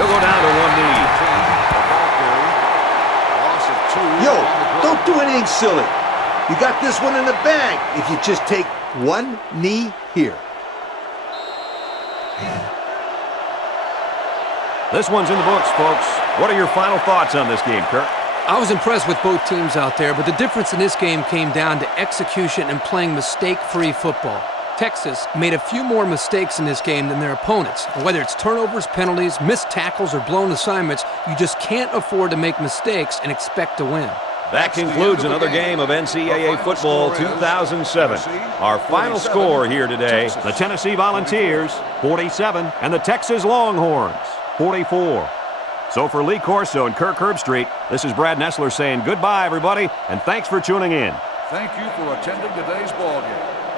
He'll go down to one knee. Yo, don't do anything silly. You got this one in the bag if you just take one knee here. This one's in the books, folks. What are your final thoughts on this game, Kirk? I was impressed with both teams out there, but the difference in this game came down to execution and playing mistake-free football. Texas made a few more mistakes in this game than their opponents. And whether it's turnovers, penalties, missed tackles, or blown assignments, you just can't afford to make mistakes and expect to win. That concludes another game of NCAA football 2007. Our final score here today, the Tennessee Volunteers, 47, and the Texas Longhorns, 44. So for Lee Corso and Kirk Herbstreit, this is Brad Nessler saying goodbye, everybody, and thanks for tuning in. Thank you for attending today's ball game.